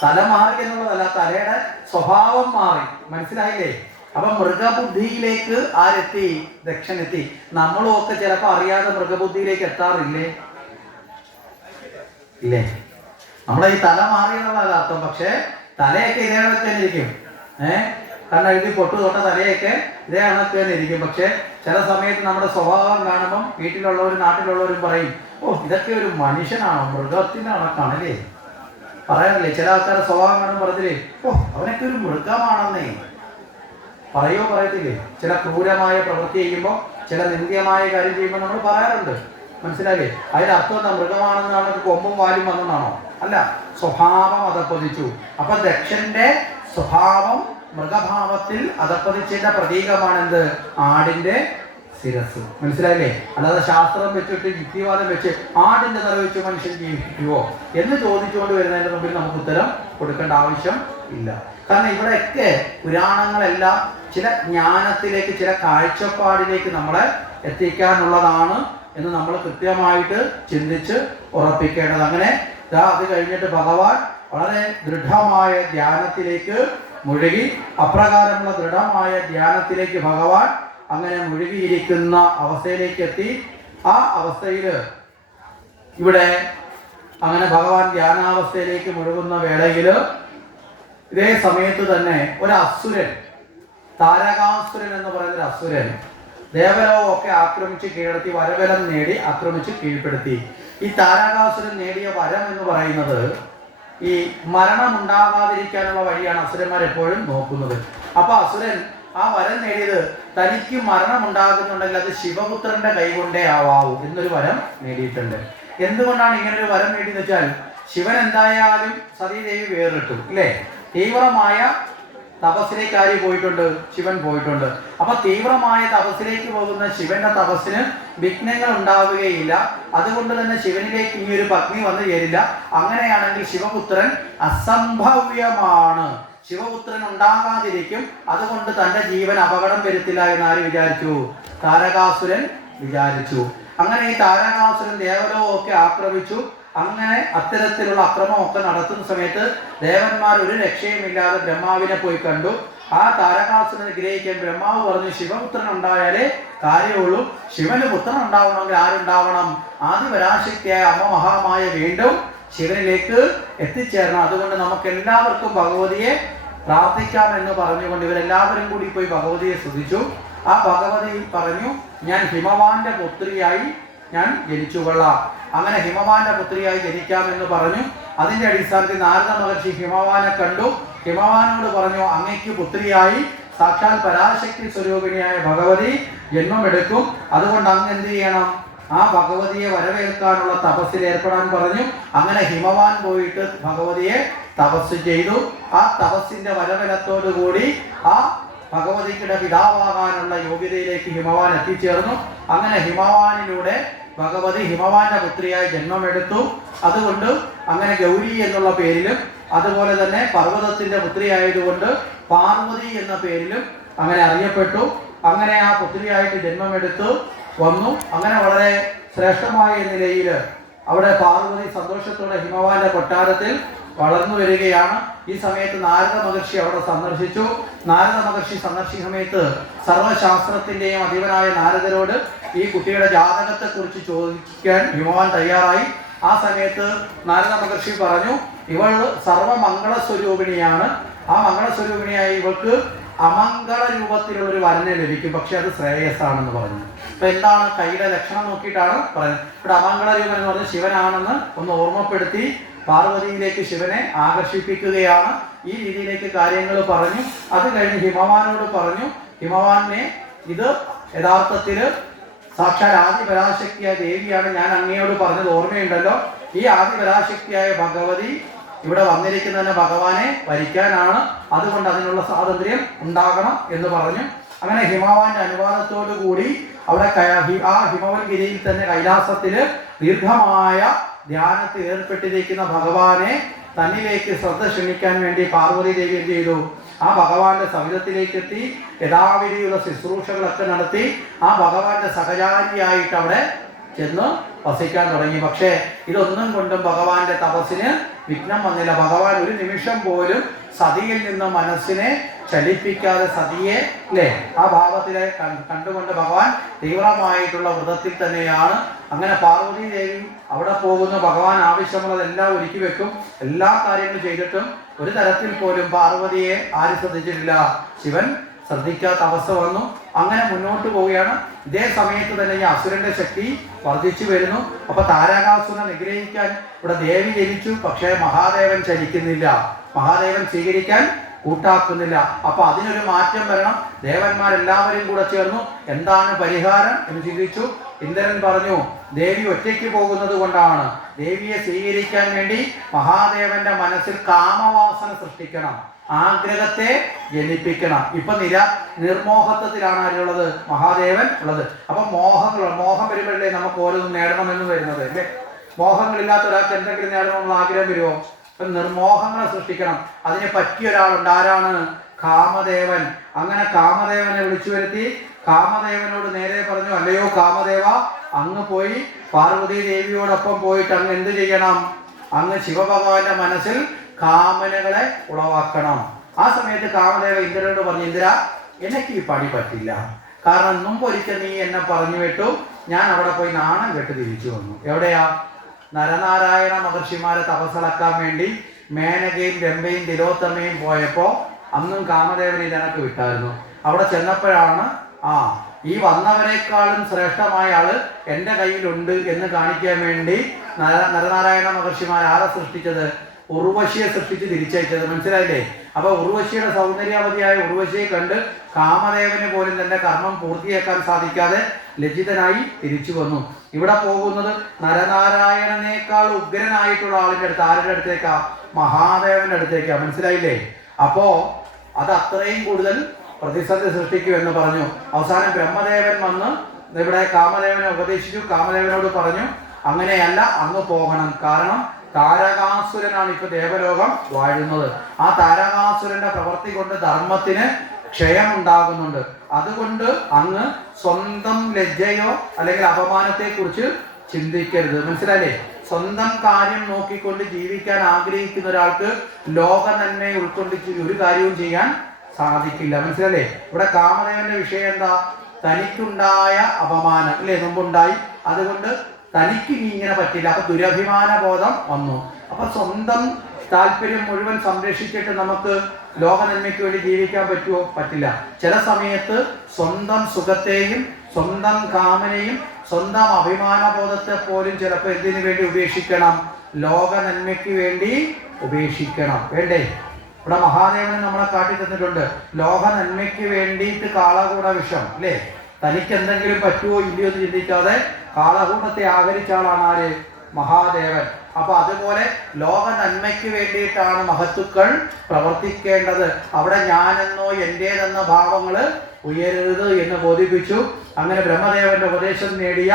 തല മാറി എന്നുള്ളതല്ല, തലയുടെ സ്വഭാവം മാറി. മനസ്സിലായില്ലേ? അപ്പൊ മൃഗബുദ്ധിയിലേക്ക് ആരെത്തി? ദക്ഷനെത്തി. നമ്മളും ഒക്കെ ചിലപ്പോൾ അറിയാതെ മൃഗബുദ്ധിയിലേക്ക് എത്താറില്ലേ? ഇല്ലേ? നമ്മുടെ ഈ തല മാറി എന്നുള്ളതല്ല അർത്ഥം. പക്ഷെ തലയൊക്കെ ഇതേ കണക്ക് തന്നെ ഇരിക്കും. കാരണം എഴുതി പൊട്ടു തൊട്ട തലയൊക്കെ ഇതേ കണക്ക് തന്നെ ഇരിക്കും. പക്ഷെ ചില സമയത്ത് നമ്മുടെ സ്വഭാവം കാണുമ്പം വീട്ടിലുള്ളവരും നാട്ടിലുള്ളവരും പറയും, ഇതൊക്കെ ഒരു മനുഷ്യനാണോ, മൃഗത്തിന്റെ കണക്കാണല്ലേ പറയാറില്ലേ? ചില ആൾക്കാരുടെ സ്വഭാവം കാണുമ്പോൾ പറഞ്ഞില്ലേ, അവനൊക്കെ ഒരു മൃഗമാണെന്നേ പറയത്തില്ലേ? ചില ക്രൂരമായ പ്രവൃത്തി ചെയ്യുമ്പോൾ, ചില നിന്ദ്യമായ കാര്യം ചെയ്യുമ്പോൾ നമ്മൾ പറയാറുണ്ട്. മനസ്സിലായില്ലേ? അതിന്റെ അർത്ഥം എന്താ? മൃഗമാണെന്നാണ് കൊമ്പും വാലും വന്നെന്നാണോ? അല്ല, സ്വഭാവം അധപ്പതിച്ചു. അപ്പൊ ദക്ഷന്റെ സ്വഭാവം മൃഗഭാവത്തിൽ അധപ്പതിച്ചതിന്റെ പ്രതീകമാണെന്ത്? ആടിന്റെ ശിരസ്. മനസ്സിലായില്ലേ? അല്ലാതെ ശാസ്ത്രം വെച്ചിട്ട് യുക്തിവാദം വെച്ച് ആടിന്റെ തല വെച്ച് മനുഷ്യൻ ജീവിക്കുവോ എന്ന് ചോദിച്ചുകൊണ്ട് വരുന്നതിന്റെ മുമ്പിൽ നമുക്ക് ഉത്തരം കൊടുക്കേണ്ട ആവശ്യം ഇല്ല. കാരണം ഇവിടെയൊക്കെ പുരാണങ്ങളെല്ലാം ചില ജ്ഞാനത്തിലേക്ക്, ചില കാഴ്ചപ്പാടിലേക്ക് നമ്മളെ എത്തിക്കാനുള്ളതാണ് എന്ന് നമ്മൾ കൃത്യമായിട്ട് ചിന്തിച്ച് ഉറപ്പിക്കേണ്ടത്. അങ്ങനെ അത് കഴിഞ്ഞിട്ട് ഭഗവാൻ വളരെ ദൃഢമായ ധ്യാനത്തിലേക്ക് മുഴുകി. അപ്രകാരമുള്ള ദൃഢമായ ധ്യാനത്തിലേക്ക് ഭഗവാൻ അങ്ങനെ മുഴുകിയിരിക്കുന്ന അവസ്ഥയിലേക്ക് എത്തി. ആ അവസ്ഥയിൽ ഇവിടെ അങ്ങനെ ഭഗവാൻ ധ്യാനാവസ്ഥയിലേക്ക് മുഴുകുന്ന വേളയിൽ ഇതേ സമയത്ത് തന്നെ ഒരു അസുരൻ, താരകാസുരൻ എന്ന് പറയുന്ന ഒരു അസുരൻ ദേവലോകമൊക്കെ ആക്രമിച്ച് കീഴടത്തി വരബലം നേടി ആക്രമിച്ച് കീഴ്പ്പെടുത്തി. ഈ താരകാസുരൻ നേടിയ വരം എന്ന് പറയുന്നത് ഈ മരണം ഉണ്ടാകാതിരിക്കാനുള്ള വഴിയാണ് അസുരന്മാർ എപ്പോഴും നോക്കുന്നത്. അപ്പൊ അസുരൻ ആ വരം നേടിയത് തനിക്ക് മരണം ഉണ്ടാകുന്നുണ്ടെങ്കിൽ അത് ശിവപുത്രന്റെ കൈകൊണ്ടേ ആവാവൂ എന്നൊരു വരം നേടിയിട്ടുണ്ട്. എന്തുകൊണ്ടാണ് ഇങ്ങനൊരു വരം നേടിയെന്ന് വെച്ചാൽ, ശിവൻ എന്തായാലും സതീദേവി വേറിട്ടു അല്ലേ? തീവ്രമായ തപസ്സിലേക്ക് ആര് പോയിട്ടുണ്ട്? ശിവൻ പോയിട്ടുണ്ട്. അപ്പൊ തീവ്രമായ തപസ്സിലേക്ക് പോകുന്ന ശിവന്റെ തപസ്സിന് വിഘ്നങ്ങൾ ഉണ്ടാവുകയില്ല. അതുകൊണ്ട് തന്നെ ശിവനിലേക്ക് ഈ ഒരു പത്നി വന്നു ചേരില്ല. അങ്ങനെയാണെങ്കിൽ ശിവപുത്രൻ അസംഭവ്യമാണ്, ശിവപുത്രൻ ഉണ്ടാകാതിരിക്കും. അതുകൊണ്ട് തന്റെ ജീവൻ അപകടം വരുത്തില്ല എന്ന് ആര് വിചാരിച്ചു? താരകാസുരൻ വിചാരിച്ചു. അങ്ങനെ ഈ താരകാസുരൻ ദേവലോകമൊക്കെ ആക്രമിച്ചു. അങ്ങനെ അത്തരത്തിലുള്ള അക്രമമൊക്കെ നടത്തുന്ന സമയത്ത് ദേവന്മാർ ഒരു രക്ഷയുമില്ലാതെ ബ്രഹ്മാവിനെ പോയി കണ്ടു. ആ താരകാസുരനെ ഗ്രഹിക്കാൻ ബ്രഹ്മാവ് പറഞ്ഞു, ശിവപുത്രൻ ഉണ്ടായാലേ കാര്യമുള്ളൂ. ശിവന് പുത്രൻ ഉണ്ടാവണമെങ്കിൽ ആരുണ്ടാവണം? ആദിപരാശക്തിയായ അമ്മ മഹാമായ വീണ്ടും ശിവനിലേക്ക് എത്തിച്ചേരണം. അതുകൊണ്ട് നമുക്ക് എല്ലാവർക്കും ഭഗവതിയെ പ്രാർത്ഥിക്കാം എന്ന് പറഞ്ഞുകൊണ്ട് ഇവരെല്ലാവരും കൂടി പോയി ഭഗവതിയെ സ്തുതിച്ചു. ആ ഭഗവതി പറഞ്ഞു, ഞാൻ ഹിമവാന്റെ പുത്രിയായി ഞാൻ ജനിച്ചുകൊള്ളാം. അങ്ങനെ ഹിമവാന്റെ പുത്രിയായി ജനിക്കാമെന്ന് പറഞ്ഞു. അതിന്റെ അടിസ്ഥാനത്തിൽ നാരദ മഹർഷി ഹിമവാനെ കണ്ടു. ഹിമവാനോട് പറഞ്ഞു, അങ്ങയ്ക്ക് പുത്രിയായി സാക്ഷാൽ പരാശക്തി സ്വരൂപിണിയായ ഭഗവതി ജന്മമെടുക്കും. അതുകൊണ്ട് അങ്ങ് എന്ത് ചെയ്യണം? ആ ഭഗവതിയെ വരവേൽക്കാനുള്ള തപസ്സിൽ ഏർപ്പെടാൻ പറഞ്ഞു. അങ്ങനെ ഹിമവാൻ പോയിട്ട് ഭഗവതിയെ തപസ് ചെയ്തു. ആ തപസ്സിന്റെ വരബലത്തോടു കൂടി ആ ഭഗവതിയുടെ പിതാവാകാനുള്ള യോഗ്യതയിലേക്ക് ഹിമവാൻ എത്തിച്ചേർന്നു. അങ്ങനെ ഹിമവാനിലൂടെ ഭഗവതി ഹിമവാന്റെ പുത്രിയായി ജന്മമെടുത്തു. അതുകൊണ്ട് അങ്ങനെ ഗൗരി എന്നുള്ള പേരിലും അതുപോലെ തന്നെ പർവ്വതത്തിന്റെ പുത്രിയായതുകൊണ്ട് പാർവതി എന്ന പേരിലും അങ്ങനെ അറിയപ്പെട്ടു. അങ്ങനെ ആ പുത്രിയായിട്ട് ജന്മമെടുത്തു വന്നു. അങ്ങനെ വളരെ ശ്രേഷ്ഠമായ നിലയിൽ അവിടെ പാർവതി സന്തോഷത്തോടെ ഹിമവാന്റെ കൊട്ടാരത്തിൽ വളർന്നു വരികയാണ്. ഈ സമയത്ത് നാരദ മഹർഷി അവിടെ സന്ദർശിച്ചു. നാരദ മഹർഷി സന്ദർശിച്ച സമയത്ത് സർവശാസ്ത്രത്തിന്റെയും അധിപനായ നാരദരോട് ഈ കുട്ടിയുടെ ജാതകത്തെക്കുറിച്ച് ചോദിക്കാൻ ഹിമവാൻ തയ്യാറായി. ആ സമയത്ത് നാരദ മഹർഷി പറഞ്ഞു, ഇവൾ സർവമംഗള സ്വരൂപിണിയാണ്. ആ മംഗളസ്വരൂപിണിയായി ഇവൾക്ക് അമംഗള രൂപത്തിലുള്ള ഒരു വരനെ ലഭിക്കും, പക്ഷെ അത് ശ്രേയസ്സാണെന്ന് പറഞ്ഞു. അപ്പൊ എന്താണ് കൈയുടെ ലക്ഷണം നോക്കിയിട്ടാണ് പറയുന്നത്. ഇവിടെ അമംഗള രൂപം എന്ന് പറഞ്ഞ് ശിവനാണെന്ന് ഒന്ന് ഓർമ്മപ്പെടുത്തി പാർവതിയിലേക്ക് ശിവനെ ആകർഷിപ്പിക്കുകയാണ്. ഈ രീതിയിലേക്ക് കാര്യങ്ങൾ പറഞ്ഞു. അത് കഴിഞ്ഞ് ഹിമവാനോട് പറഞ്ഞു, ഹിമവാനെ ഇത് യഥാർത്ഥത്തിൽ സാക്ഷാൽ ആദിപരാശക്തിയായ ദേവിയാണ്. ഞാൻ അങ്ങയോട് പറഞ്ഞത് ഓർമ്മയുണ്ടല്ലോ, ഈ ആദിപരാശക്തിയായ ഭഗവതി ഇവിടെ വന്നിരിക്കുന്നതിന് ഭഗവാനെ വരിക്കാനാണ്. അതുകൊണ്ട് അതിനുള്ള സ്വാതന്ത്ര്യം ഉണ്ടാകണം എന്ന് പറഞ്ഞു. അങ്ങനെ ഹിമവാന്റെ അനുവാദത്തോടു കൂടി അവിടെ ആ ഹിമവൽഗിരിയിൽ തന്നെ കൈലാസത്തില് ദീർഘമായ ധ്യാനത്തിൽ ഏർപ്പെട്ടിരിക്കുന്ന ഭഗവാനെ തന്നിലേക്ക് ശ്രദ്ധ ക്ഷണിക്കാൻ വേണ്ടി പാർവതി ദേവി എന്ത് ചെയ്തു? ആ ഭഗവാന്റെ സവിധത്തിലേക്ക് എത്തി യഥാവിധിയുള്ള ശുശ്രൂഷകളൊക്കെ നടത്തി ആ ഭഗവാന്റെ സഹചാരിയായിട്ട് അവിടെ ചെന്ന് വസിക്കാൻ തുടങ്ങി. പക്ഷേ ഇതൊന്നും കൊണ്ടും ഭഗവാന്റെ തപസ്സിന് വിഘ്നം വന്നില്ല. ഭഗവാൻ ഒരു നിമിഷം പോലും സതിയിൽ നിന്ന് മനസ്സിനെ ചലിപ്പിക്കാതെ സതിയെ ആ ഭാവത്തിലെ കണ്ടുകൊണ്ട് ഭഗവാൻ തീവ്രമായിട്ടുള്ള വ്രതത്തിൽ തന്നെയാണ്. അങ്ങനെ പാർവതി ദേവി അവിടെ പോകുന്ന ഭഗവാൻ ആവശ്യമുള്ളതെല്ലാം ഒരുക്കി വെക്കും. എല്ലാ കാര്യങ്ങളും ചെയ്തിട്ടും ഒരു തരത്തിൽ പോലും പാർവതിയെ ആരും ശ്രദ്ധിച്ചിട്ടില്ല. ശിവൻ ശ്രദ്ധിക്കാത്ത അവസ്ഥ വന്നു. അങ്ങനെ മുന്നോട്ട് പോവുകയാണ്. ഇതേ സമയത്ത് തന്നെ ഈ അസുരന്റെ ശക്തി വർദ്ധിച്ചു വരുന്നു. അപ്പൊ താരകാസുരനെ നിഗ്രഹിക്കാൻ ഇവിടെ ദേവി ജനിച്ചു. പക്ഷേ മഹാദേവൻ ചലിക്കുന്നില്ല, മഹാദേവൻ സ്വീകരിക്കാൻ കൂട്ടാക്കുന്നില്ല. അപ്പൊ അതിനൊരു മാറ്റം വരണം. ദേവന്മാരെല്ലാവരും കൂടെ ചേർന്നു എന്താണ് പരിഹാരം എന്ന് ചിന്തിച്ചു. ഇന്ദ്രൻ പറഞ്ഞു, ദേവി ഒറ്റയ്ക്ക് പോകുന്നത് കൊണ്ടാണ്. ദേവിയെ സ്വീകരിക്കാൻ വേണ്ടി മഹാദേവന്റെ മനസ്സിൽ കാമവാസന സൃഷ്ടിക്കണം, ആഗ്രഹത്തെ ജനിപ്പിക്കണം. ഇപ്പൊ നിർമോഹത്വത്തിലാണ് ആരുള്ളത്? മഹാദേവൻ ഉള്ളത്. അപ്പൊ മോഹം വരുമ്പോഴല്ലേ നമുക്ക് ഓരോന്നും നേടണമെന്ന് വരുന്നത് അല്ലേ? മോഹങ്ങളില്ലാത്ത ഒരാൾക്ക് എന്തെങ്കിലും നേടണമെന്നുള്ള ആഗ്രഹം വരുമോ? അപ്പൊ നിർമോഹങ്ങളെ സൃഷ്ടിക്കണം. അതിന് പറ്റിയ ഒരാളുണ്ട്. ആരാണ്? കാമദേവൻ. അങ്ങനെ കാമദേവനെ വിളിച്ചു വരുത്തി കാമദേവനോട് നേരെ പറഞ്ഞു, അല്ലയോ കാമദേവ, അങ്ങ് പോയി പാർവതി ദേവിയോടൊപ്പം പോയിട്ട് അങ്ങ് എന്ത് ചെയ്യണം? അങ്ങ് ശിവഭഗവാന്റെ മനസ്സിൽ കാമനകളെ ഉളവാക്കണം. ആ സമയത്ത് കാമദേവ ഇന്ദ്രനോട് പറഞ്ഞു, ഇന്ദ്ര, എനിക്ക് ഈ പണി പറ്റില്ല. കാരണം മുമ്പൊരിക്കൽ നീ എന്നെ പറഞ്ഞു വിട്ടു, ഞാൻ അവിടെ പോയി നാണം കെട്ട് തിരിച്ചു വന്നു. എവിടെയാ? നരനാരായണ മഹർഷിമാരെ തപസ്സളക്കാൻ വേണ്ടി മേനകയും രംഭയും തിലോത്തമയും പോയപ്പോ അന്നും കാമദേവൻ ഇതിനൊക്കെ വിട്ടായിരുന്നു. അവിടെ ചെന്നപ്പോഴാണ് ഈ വന്നവരെക്കാളും ശ്രേഷ്ഠമായ ആള് എൻ്റെ കയ്യിലുണ്ട് എന്ന് കാണിക്കാൻ വേണ്ടി നരനാരായണ മഹർഷിമാർ ആരെ സൃഷ്ടിച്ചത്? ഉർവശിയെ സൃഷ്ടിച്ച് തിരിച്ചയച്ചത്. മനസ്സിലായില്ലേ? അപ്പൊ ഉർവശിയുടെ സൗന്ദര്യാവതിയായ ഉർവശിയെ കണ്ട് കാമദേവന് പോലും തന്റെ കർമ്മം പൂർത്തിയാക്കാൻ സാധിക്കാതെ ലജ്ജിതനായി തിരിച്ചു വന്നു. ഇവിടെ പോകുന്നത് നരനാരായണനേക്കാൾ ഉഗ്രനായിട്ടുള്ള ആളിന്റെ അടുത്ത്. ആരുടെ അടുത്തേക്കാ? മഹാദേവന്റെ അടുത്തേക്കാ. മനസ്സിലായില്ലേ? അപ്പോ അത് അത്രയും കൂടുതൽ പ്രതിസന്ധി സൃഷ്ടിക്കുമെന്ന് പറഞ്ഞു. അവസാനം ബ്രഹ്മദേവൻ വന്ന് ഇവിടെ കാമദേവനെ ഉപദേശിച്ചു. കാമദേവനോട് പറഞ്ഞു, അങ്ങനെയല്ല, അങ്ങ് പോകണം. കാരണം താരകാസുരനാണ് ഇപ്പൊ ദേവലോകം വാഴുന്നത്. ആ താരകാസുരന്റെ പ്രവൃത്തി കൊണ്ട് ധർമ്മത്തിന് ക്ഷയം ഉണ്ടാകുന്നുണ്ട്. അതുകൊണ്ട് അങ്ങ് സ്വന്തം ലജ്ജയോ അല്ലെങ്കിൽ അപമാനത്തെ കുറിച്ച് ചിന്തിക്കരുത്. മനസ്സിലായില്ലേ? സ്വന്തം കാര്യം നോക്കിക്കൊണ്ട് ജീവിക്കാൻ ആഗ്രഹിക്കുന്ന ഒരാൾക്ക് ലോക നന്മയെ ഉൾക്കൊണ്ട് ഒരു കാര്യവും ചെയ്യാൻ സാധിക്കില്ല. മനസ്സിലല്ലേ? ഇവിടെ കാമദേവന്റെ വിഷയം എന്താ? തനിക്കുണ്ടായ അപമാനം അല്ലേ മുമ്പുണ്ടായി, അതുകൊണ്ട് തനിക്ക് ഇങ്ങനെ പറ്റില്ല. അപ്പൊ ദുരഭിമാന ബോധം വന്നു. അപ്പൊ സ്വന്തം താല്പര്യം മുഴുവൻ സംരക്ഷിച്ചിട്ട് നമുക്ക് ലോക നന്മയ്ക്ക് വേണ്ടി ജീവിക്കാൻ പറ്റുമോ? പറ്റില്ല. ചില സമയത്ത് സ്വന്തം സുഖത്തെയും സ്വന്തം കാമനയും സ്വന്തം അഭിമാനബോധത്തെ പോലും ചിലപ്പോൾ എന്തിനു വേണ്ടി ഉപേക്ഷിക്കണം? ലോക നന്മയ്ക്ക് വേണ്ടി ഉപേക്ഷിക്കണം. വേണ്ടേ? ഇവിടെ മഹാദേവന് നമ്മളെ കാട്ടി തന്നിട്ടുണ്ട്. ലോക നന്മയ്ക്ക് വേണ്ടിയിട്ട് കാളകൂട വിഷം അല്ലേ? തനിക്ക് എന്തെങ്കിലും പറ്റുമോ ഇല്ലയോ എന്ന് ചിന്തിക്കാതെ കാളകൂടത്തെ ആഹരിച്ച ആളാണ് ആര്? മഹാദേവൻ. അപ്പൊ അതുപോലെ ലോക നന്മയ്ക്ക് വേണ്ടിയിട്ടാണ് മഹത്തുക്കൾ പ്രവർത്തിക്കേണ്ടത്. അവിടെ ഞാനെന്നോ എന്റേതെന്ന ഭാവങ്ങള് ഉയരരുത് എന്ന് ബോധിപ്പിച്ചു. അങ്ങനെ ബ്രഹ്മദേവന്റെ ഉപദേശം നേടിയ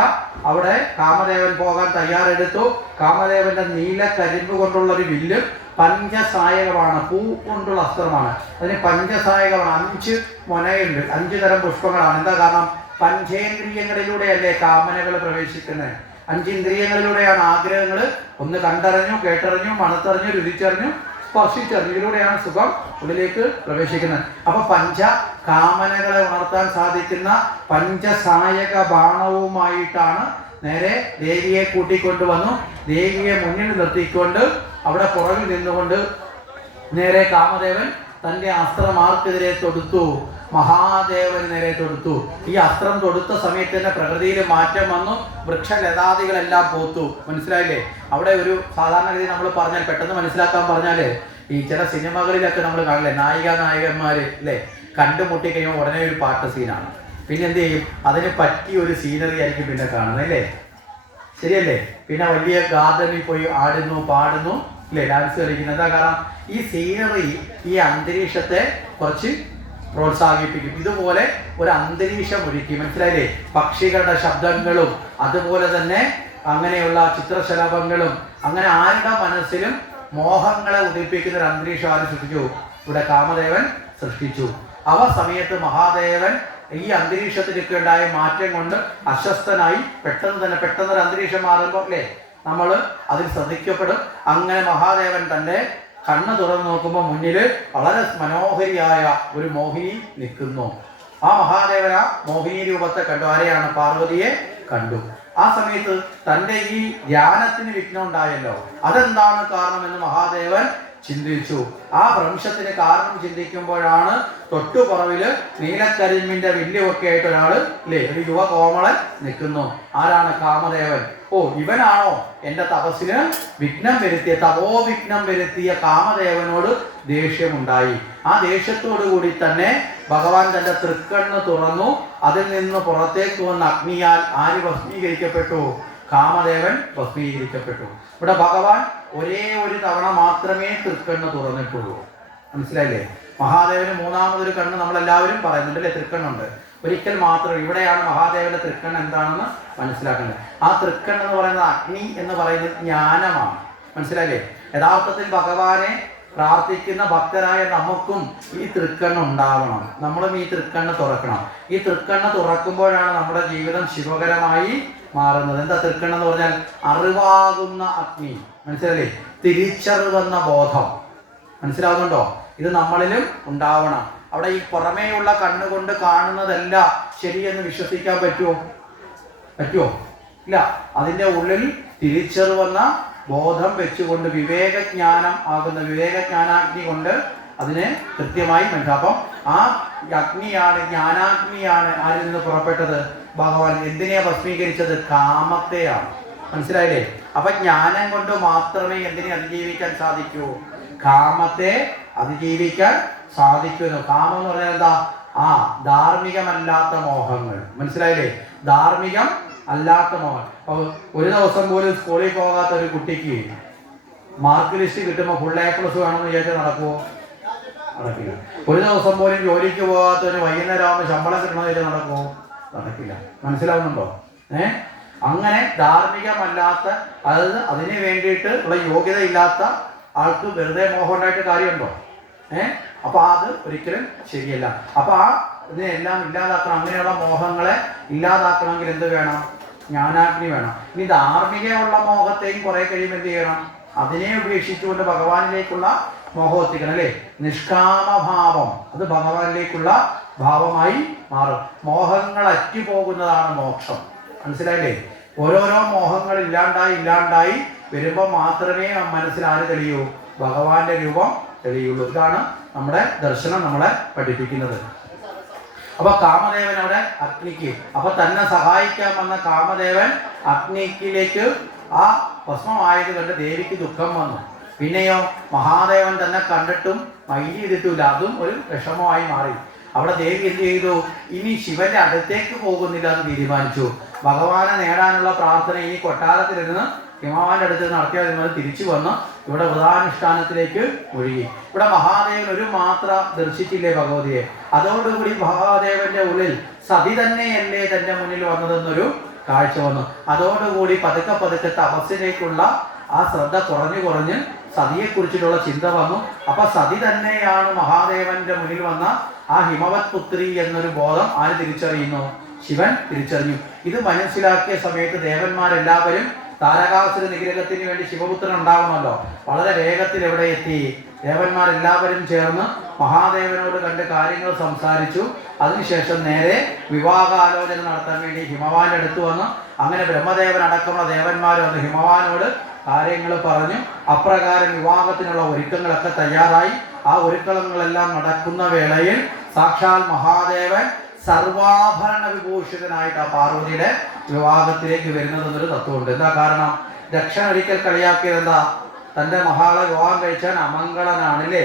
അവിടെ കാമദേവൻ പോകാൻ തയ്യാറെടുത്തു. കാമദേവന്റെ നീല കരിമ്പ് കൊണ്ടുള്ള ഒരു വില്ല് പഞ്ചസായകമാണ്, പൂ കൊണ്ടുള്ള അസ്ത്രമാണ്. അതിന് പഞ്ചസായകമാണ്. 5 മൊനയുണ്ട്, 5 തരം പുഷ്പങ്ങളാണ്. എന്താ കാരണം? പഞ്ചേന്ദ്രിയങ്ങളിലൂടെയല്ലേ കാമനകൾ പ്രവേശിക്കുന്നത്. 5 ഇന്ദ്രിയങ്ങളിലൂടെയാണ് ആഗ്രഹങ്ങൾ. ഒന്ന് കണ്ടറിഞ്ഞു, കേട്ടറിഞ്ഞു, മണത്തറിഞ്ഞു, രുചിച്ചറിഞ്ഞു, സ്പർശിച്ചറിഞ്ഞു. ഇതിലൂടെയാണ് സുഖം ഉള്ളിലേക്ക് പ്രവേശിക്കുന്നത്. അപ്പൊ പഞ്ച കാമനകളെ ഉണർത്താൻ സാധിക്കുന്ന പഞ്ചസായക ബാണവുമായിട്ടാണ് നേരെ ദേവിയെ കൂട്ടിക്കൊണ്ടുവന്നു. ദേവിയെ മുന്നിൽ നിർത്തിക്കൊണ്ട് അവിടെ പുറകിൽ നിന്നുകൊണ്ട് നേരെ കാമദേവൻ തൻ്റെ അസ്ത്രം ആർക്കെതിരെ തൊടുത്തു? മഹാദേവന് നേരെ തൊടുത്തു. ഈ അസ്ത്രം തൊടുത്ത സമയത്ത് തന്നെ പ്രകൃതിയിൽ മാറ്റം വന്നു. വൃക്ഷലതാദികളെല്ലാം പോത്തു. മനസ്സിലായില്ലേ? അവിടെ ഒരു സാധാരണ രീതി നമ്മൾ പറഞ്ഞാൽ പെട്ടെന്ന് മനസ്സിലാക്കാൻ പറഞ്ഞാല് ഈ ചില സിനിമകളിലൊക്കെ നമ്മൾ കാണില്ലേ, നായികന്മാര് അല്ലേ, കണ്ടുമുട്ടി കഴിയുമ്പോൾ ഉടനെ ഒരു പാട്ട് സീനാണ്. പിന്നെ എന്ത് ചെയ്യും? അതിന് പറ്റിയ ഒരു സീനറി ആയിരിക്കും പിന്നെ കാണുന്നത് അല്ലേ? ശരിയല്ലേ? പിന്നെ വലിയ ഗാർഡനിൽ പോയി ആടുന്നു, പാടുന്നു അല്ലേ, ഡാൻസ് കളിക്കുന്നു. എന്താ കാരണം? ഈ സീനറി ഈ അന്തരീക്ഷത്തെ കുറച്ച് പ്രോത്സാഹിപ്പിക്കും. ഇതുപോലെ ഒരു അന്തരീക്ഷം ഒരുക്കി. മനസ്സിലായില്ലേ? പക്ഷികളുടെ ശബ്ദങ്ങളും അതുപോലെ തന്നെ അങ്ങനെയുള്ള ചിത്രശലഭങ്ങളും അങ്ങനെ ആരുടെ മനസ്സിലും മോഹങ്ങളെ ഉദിപ്പിക്കുന്ന ഒരു അന്തരീക്ഷം ആര് സൃഷ്ടിച്ചു? ഇവിടെ കാമദേവൻ സൃഷ്ടിച്ചു. അവ സമയത്ത് മഹാദേവൻ ഈ അന്തരീക്ഷത്തിലൊക്കെ ഉണ്ടായ മാറ്റം കൊണ്ട് അസ്വസ്ഥനായി. പെട്ടെന്നൊരു അന്തരീക്ഷം മാറുമ്പോൾ അല്ലേ നമ്മൾ അതിൽ ശ്രദ്ധിക്കപ്പെടും. അങ്ങനെ മഹാദേവൻ തൻ്റെ കണ്ണ് തുറന്നു നോക്കുമ്പോൾ മുന്നിൽ വളരെ മനോഹരിയായ ഒരു മോഹിനി നിൽക്കുന്നു. ആ മഹാദേവൻ ആ മോഹിനി രൂപത്തെ കണ്ടു. ആരെയാണ്? പാർവതിയെ കണ്ടു. ആ സമയത്ത് തൻ്റെ ഈ ധ്യാനത്തിന് വിഘ്നം ഉണ്ടായല്ലോ, അതെന്താണ് കാരണമെന്ന് മഹാദേവൻ ചിന്തിച്ചു. ആ ഭ്രംശത്തിന് കാരണം ചിന്തിക്കുമ്പോഴാണ് തൊട്ടുപുറവില് നീലക്കരിമ്പിന്റെ വില്ലുമൊക്കെ ആയിട്ട് ഒരാള് അല്ലേ, ഒരു യുവകോമളൻ നിൽക്കുന്നു. ആരാണ്? കാമദേവൻ. ഓ, ഇവനാണോ എൻ്റെ തപസ്സിന് വിഘ്നം വരുത്തിയ, തപോവിഘ്നം വരുത്തിയ കാമദേവനോട് ദേഷ്യമുണ്ടായി. ആ ദേഷ്യത്തോടു കൂടി തന്നെ ഭഗവാൻ തൻ്റെ തൃക്കണ്ണ് തുറന്നു. അതിൽ നിന്ന് പുറത്തേക്ക് വന്ന അഗ്നിയാൽ ആര് ഭസ്മീകരിക്കപ്പെട്ടു? കാമദേവൻ ഭസ്മീകരിക്കപ്പെട്ടു. ഇവിടെ ഭഗവാൻ ഒരേ ഒരു തവണ മാത്രമേ തൃക്കണ്ണ് തുറന്നിട്ടുള്ളൂ. മനസ്സിലായില്ലേ? മഹാദേവന് മൂന്നാമതൊരു കണ്ണ് നമ്മളെല്ലാവരും പറയുന്നുണ്ട് അല്ലേ, തൃക്കണ്ണുണ്ട്. ഒരിക്കൽ മാത്രം. ഇവിടെയാണ് മഹാദേവന്റെ തൃക്കണ്ണ് എന്താണെന്ന് മനസ്സിലാക്കേണ്ടത്. ആ തൃക്കണ്ണെന്ന് പറയുന്നത് അഗ്നി എന്ന് പറയുന്നത് ജ്ഞാനമാണ്. മനസ്സിലായില്ലേ? യഥാർത്ഥത്തിൽ ഭഗവാനെ പ്രാർത്ഥിക്കുന്ന ഭക്തരായ നമുക്കും ഈ തൃക്കണ്ണ് ഉണ്ടാവണം. നമ്മളും ഈ തൃക്കണ്ണ് തുറക്കണം. ഈ തൃക്കണ്ണ് തുറക്കുമ്പോഴാണ് നമ്മുടെ ജീവിതം ശിവകരമായി മാറുന്നത്. എന്താ തൃക്കണ്ണെന്ന് പറഞ്ഞാൽ? അറിവാകുന്ന അഗ്നി. മനസ്സിലായില്ലേ? തിരിച്ചറിവെന്ന ബോധം. മനസ്സിലാവുന്നുണ്ടോ? ഇത് നമ്മളിലും ഉണ്ടാവണം. അവിടെ ഈ പുറമേയുള്ള കണ്ണുകൊണ്ട് കാണുന്നതല്ല ശരിയെന്ന് വിശ്വസിക്കാൻ പറ്റുമോ? ഇല്ല. അതിൻ്റെ ഉള്ളിൽ തിരിച്ചറിവെന്ന ബോധം വെച്ചുകൊണ്ട് വിവേകജ്ഞാനം ആകുന്ന വിവേകജ്ഞാനാഗ്നി കൊണ്ട് അതിനെ കൃത്യമായി മനസ്സിലാക്കാം. ആ അഗ്നിയാണ്, ജ്ഞാനാഗ്നിയാണ് ആരിൽ നിന്ന് പുറപ്പെട്ടത്? ഭഗവാൻ എന്തിനെ ഭസ്മീകരിച്ചത്? കാമത്തെയാണ്. മനസ്സിലായില്ലേ? അപ്പൊ ജ്ഞാനം കൊണ്ട് മാത്രമേ എന്തിനെ അതിജീവിക്കാൻ സാധിക്കൂ? കാമത്തെ അതിജീവിക്കാൻ സാധിക്കുന്നു. കാമം എന്ന് പറഞ്ഞാൽ എന്താ? ധാർമ്മികമല്ലാത്ത മോഹങ്ങൾ. മനസ്സിലായില്ലേ? ധാർമ്മികം അല്ലാത്ത മോഹം. ഒരു ദിവസം പോലും സ്കൂളിൽ പോകാത്ത ഒരു കുട്ടിക്ക് മാർക്ക് ലിസ്റ്റ് കിട്ടുമ്പോൾ ഫുൾ A+ വേണമെന്ന് വിചാരിച്ചാൽ നടക്കുമോ? നടക്കില്ല. ഒരു ദിവസം പോലും ജോലിക്ക് പോകാത്തവന് വൈകുന്നേരം ആകുമ്പോൾ ശമ്പളം കിട്ടണമെങ്കിൽ നടക്കുമോ? നടക്കില്ല. മനസ്സിലാവുന്നുണ്ടോ? അങ്ങനെ ധാർമ്മികമല്ലാത്ത, അതായത് അതിന് വേണ്ടിയിട്ട് ഉള്ള യോഗ്യത ഇല്ലാത്ത ആൾക്ക് വെറുതെ മോഹം ഉണ്ടായിട്ട് കാര്യമുണ്ടോ? അപ്പൊ അത് ഒരിക്കലും ശരിയല്ല. അപ്പൊ ആ ഇതിനെല്ലാം ഇല്ലാതാക്കണം. അങ്ങനെയുള്ള മോഹങ്ങളെ ഇല്ലാതാക്കണമെങ്കിൽ എന്ത് വേണം? ജ്ഞാനാഗ്നി വേണം. ഇനി ധാർമ്മികമുള്ള മോഹത്തെയും കുറെ കഴിയുമ്പോൾ എന്ത് ചെയ്യണം? അതിനെ ഉപേക്ഷിച്ചുകൊണ്ട് ഭഗവാനിലേക്കുള്ള മോഹം എത്തിക്കണം, അല്ലേ? നിഷ്കാമഭാവം, അത് ഭഗവാനിലേക്കുള്ള ഭാവമായി മാറും. മോഹങ്ങൾ അറ്റുപോകുന്നതാണ് മോക്ഷം. മനസ്സിലായില്ലേ? ഓരോരോ മോഹങ്ങൾ ഇല്ലാണ്ടായി വരുമ്പോൾ മാത്രമേ മനസ്സിൽ ആര് തെളിയൂ? ഭഗവാന്റെ രൂപം തെളിയുള്ളൂ. ഇതാണ് നമ്മുടെ ദർശനം നമ്മളെ പഠിപ്പിക്കുന്നത്. അപ്പൊ കാമദേവൻ അവിടെ അഗ്നിക്ക്, അപ്പൊ തന്നെ സഹായിക്കാൻ വന്ന കാമദേവൻ അഗ്നിക്കിലേക്ക് ആ ഭസ്മമായത് കണ്ട് ദേവിക്ക് ദുഃഖം വന്നു. പിന്നെയോ മഹാദേവൻ തന്നെ കണ്ടിട്ടും മൈൻഡ് ചെയ്തിട്ടില്ല. അതും ഒരു വിഷമമായി മാറി. അവിടെ ദേവി എന്ത് ചെയ്തു? ഇനി ശിവന്റെ അടുത്തേക്ക് പോകുന്നില്ല എന്ന് തീരുമാനിച്ചു. ഭഗവാനെ നേടാനുള്ള പ്രാർത്ഥന ഈ കൊട്ടാരത്തിലിരുന്ന് ഹിമവാന്റെ അടുത്ത് നടത്തിയാൽ തിരിച്ചു വന്ന് ഇവിടെ വ്രതാനുഷ്ഠാനത്തിലേക്ക് ഒഴുകി. ഇവിടെ മഹാദേവൻ ഒരു മാത്ര ദർശിച്ചില്ലേ ഭഗവതിയെ? അതോടുകൂടി മഹാദേവന്റെ ഉള്ളിൽ സതി തന്നെയല്ലേ തന്റെ മുന്നിൽ വന്നതെന്നൊരു കാഴ്ച വന്നു. അതോടുകൂടി പതുക്കെ തപസ്സിലേക്കുള്ള ആ ശ്രദ്ധ കുറഞ്ഞ് സതിയെക്കുറിച്ചിട്ടുള്ള ചിന്ത വന്നു. അപ്പൊ സതി തന്നെയാണ് മഹാദേവന്റെ മുന്നിൽ വന്ന ആ ഹിമവത് പുത്രി എന്നൊരു ബോധം ആര് തിരിച്ചറിയുന്നു? ശിവൻ തിരിച്ചറിഞ്ഞു. ഇത് മനസ്സിലാക്കിയ സമയത്ത് ദേവന്മാരെല്ലാവരും താരകാസുര നിഗ്രഹത്തിന് വേണ്ടി ശിവപുത്രൻ ഉണ്ടാവണമല്ലോ, വളരെ വേഗത്തിൽ എവിടെ എത്തി? ദേവന്മാരെല്ലാവരും ചേർന്ന് മഹാദേവനോട് കണ്ട് കാര്യങ്ങൾ സംസാരിച്ചു. അതിനുശേഷം നേരെ വിവാഹാലോചന നടത്താൻ വേണ്ടി ഹിമവാന്റെ അടുത്ത് വന്നു. അങ്ങനെ ബ്രഹ്മദേവൻ അടക്കമുള്ള ദേവന്മാർ വന്ന് ഹിമവാനോട് കാര്യങ്ങൾ പറഞ്ഞു. അപ്രകാരം വിവാഹത്തിനുള്ള ഒരുക്കങ്ങളൊക്കെ തയ്യാറായി. ആ ഒരുക്കങ്ങളെല്ലാം നടക്കുന്ന വേളയിൽ സാക്ഷാൽ മഹാദേവൻ സർവാഭരണ വിഭൂഷിതനായിട്ട് ആ പാർവതിയുടെ വിവാഹത്തിലേക്ക് വരുന്നതെന്നൊരു തത്വമുണ്ട്. എന്താ കാരണം? ദക്ഷൻ ഒരിക്കൽ കളിയാക്കിയത് എന്താ? തൻ്റെ മഹാളെ വിവാഹം കഴിച്ചാൽ അമംഗളനാണല്ലേ,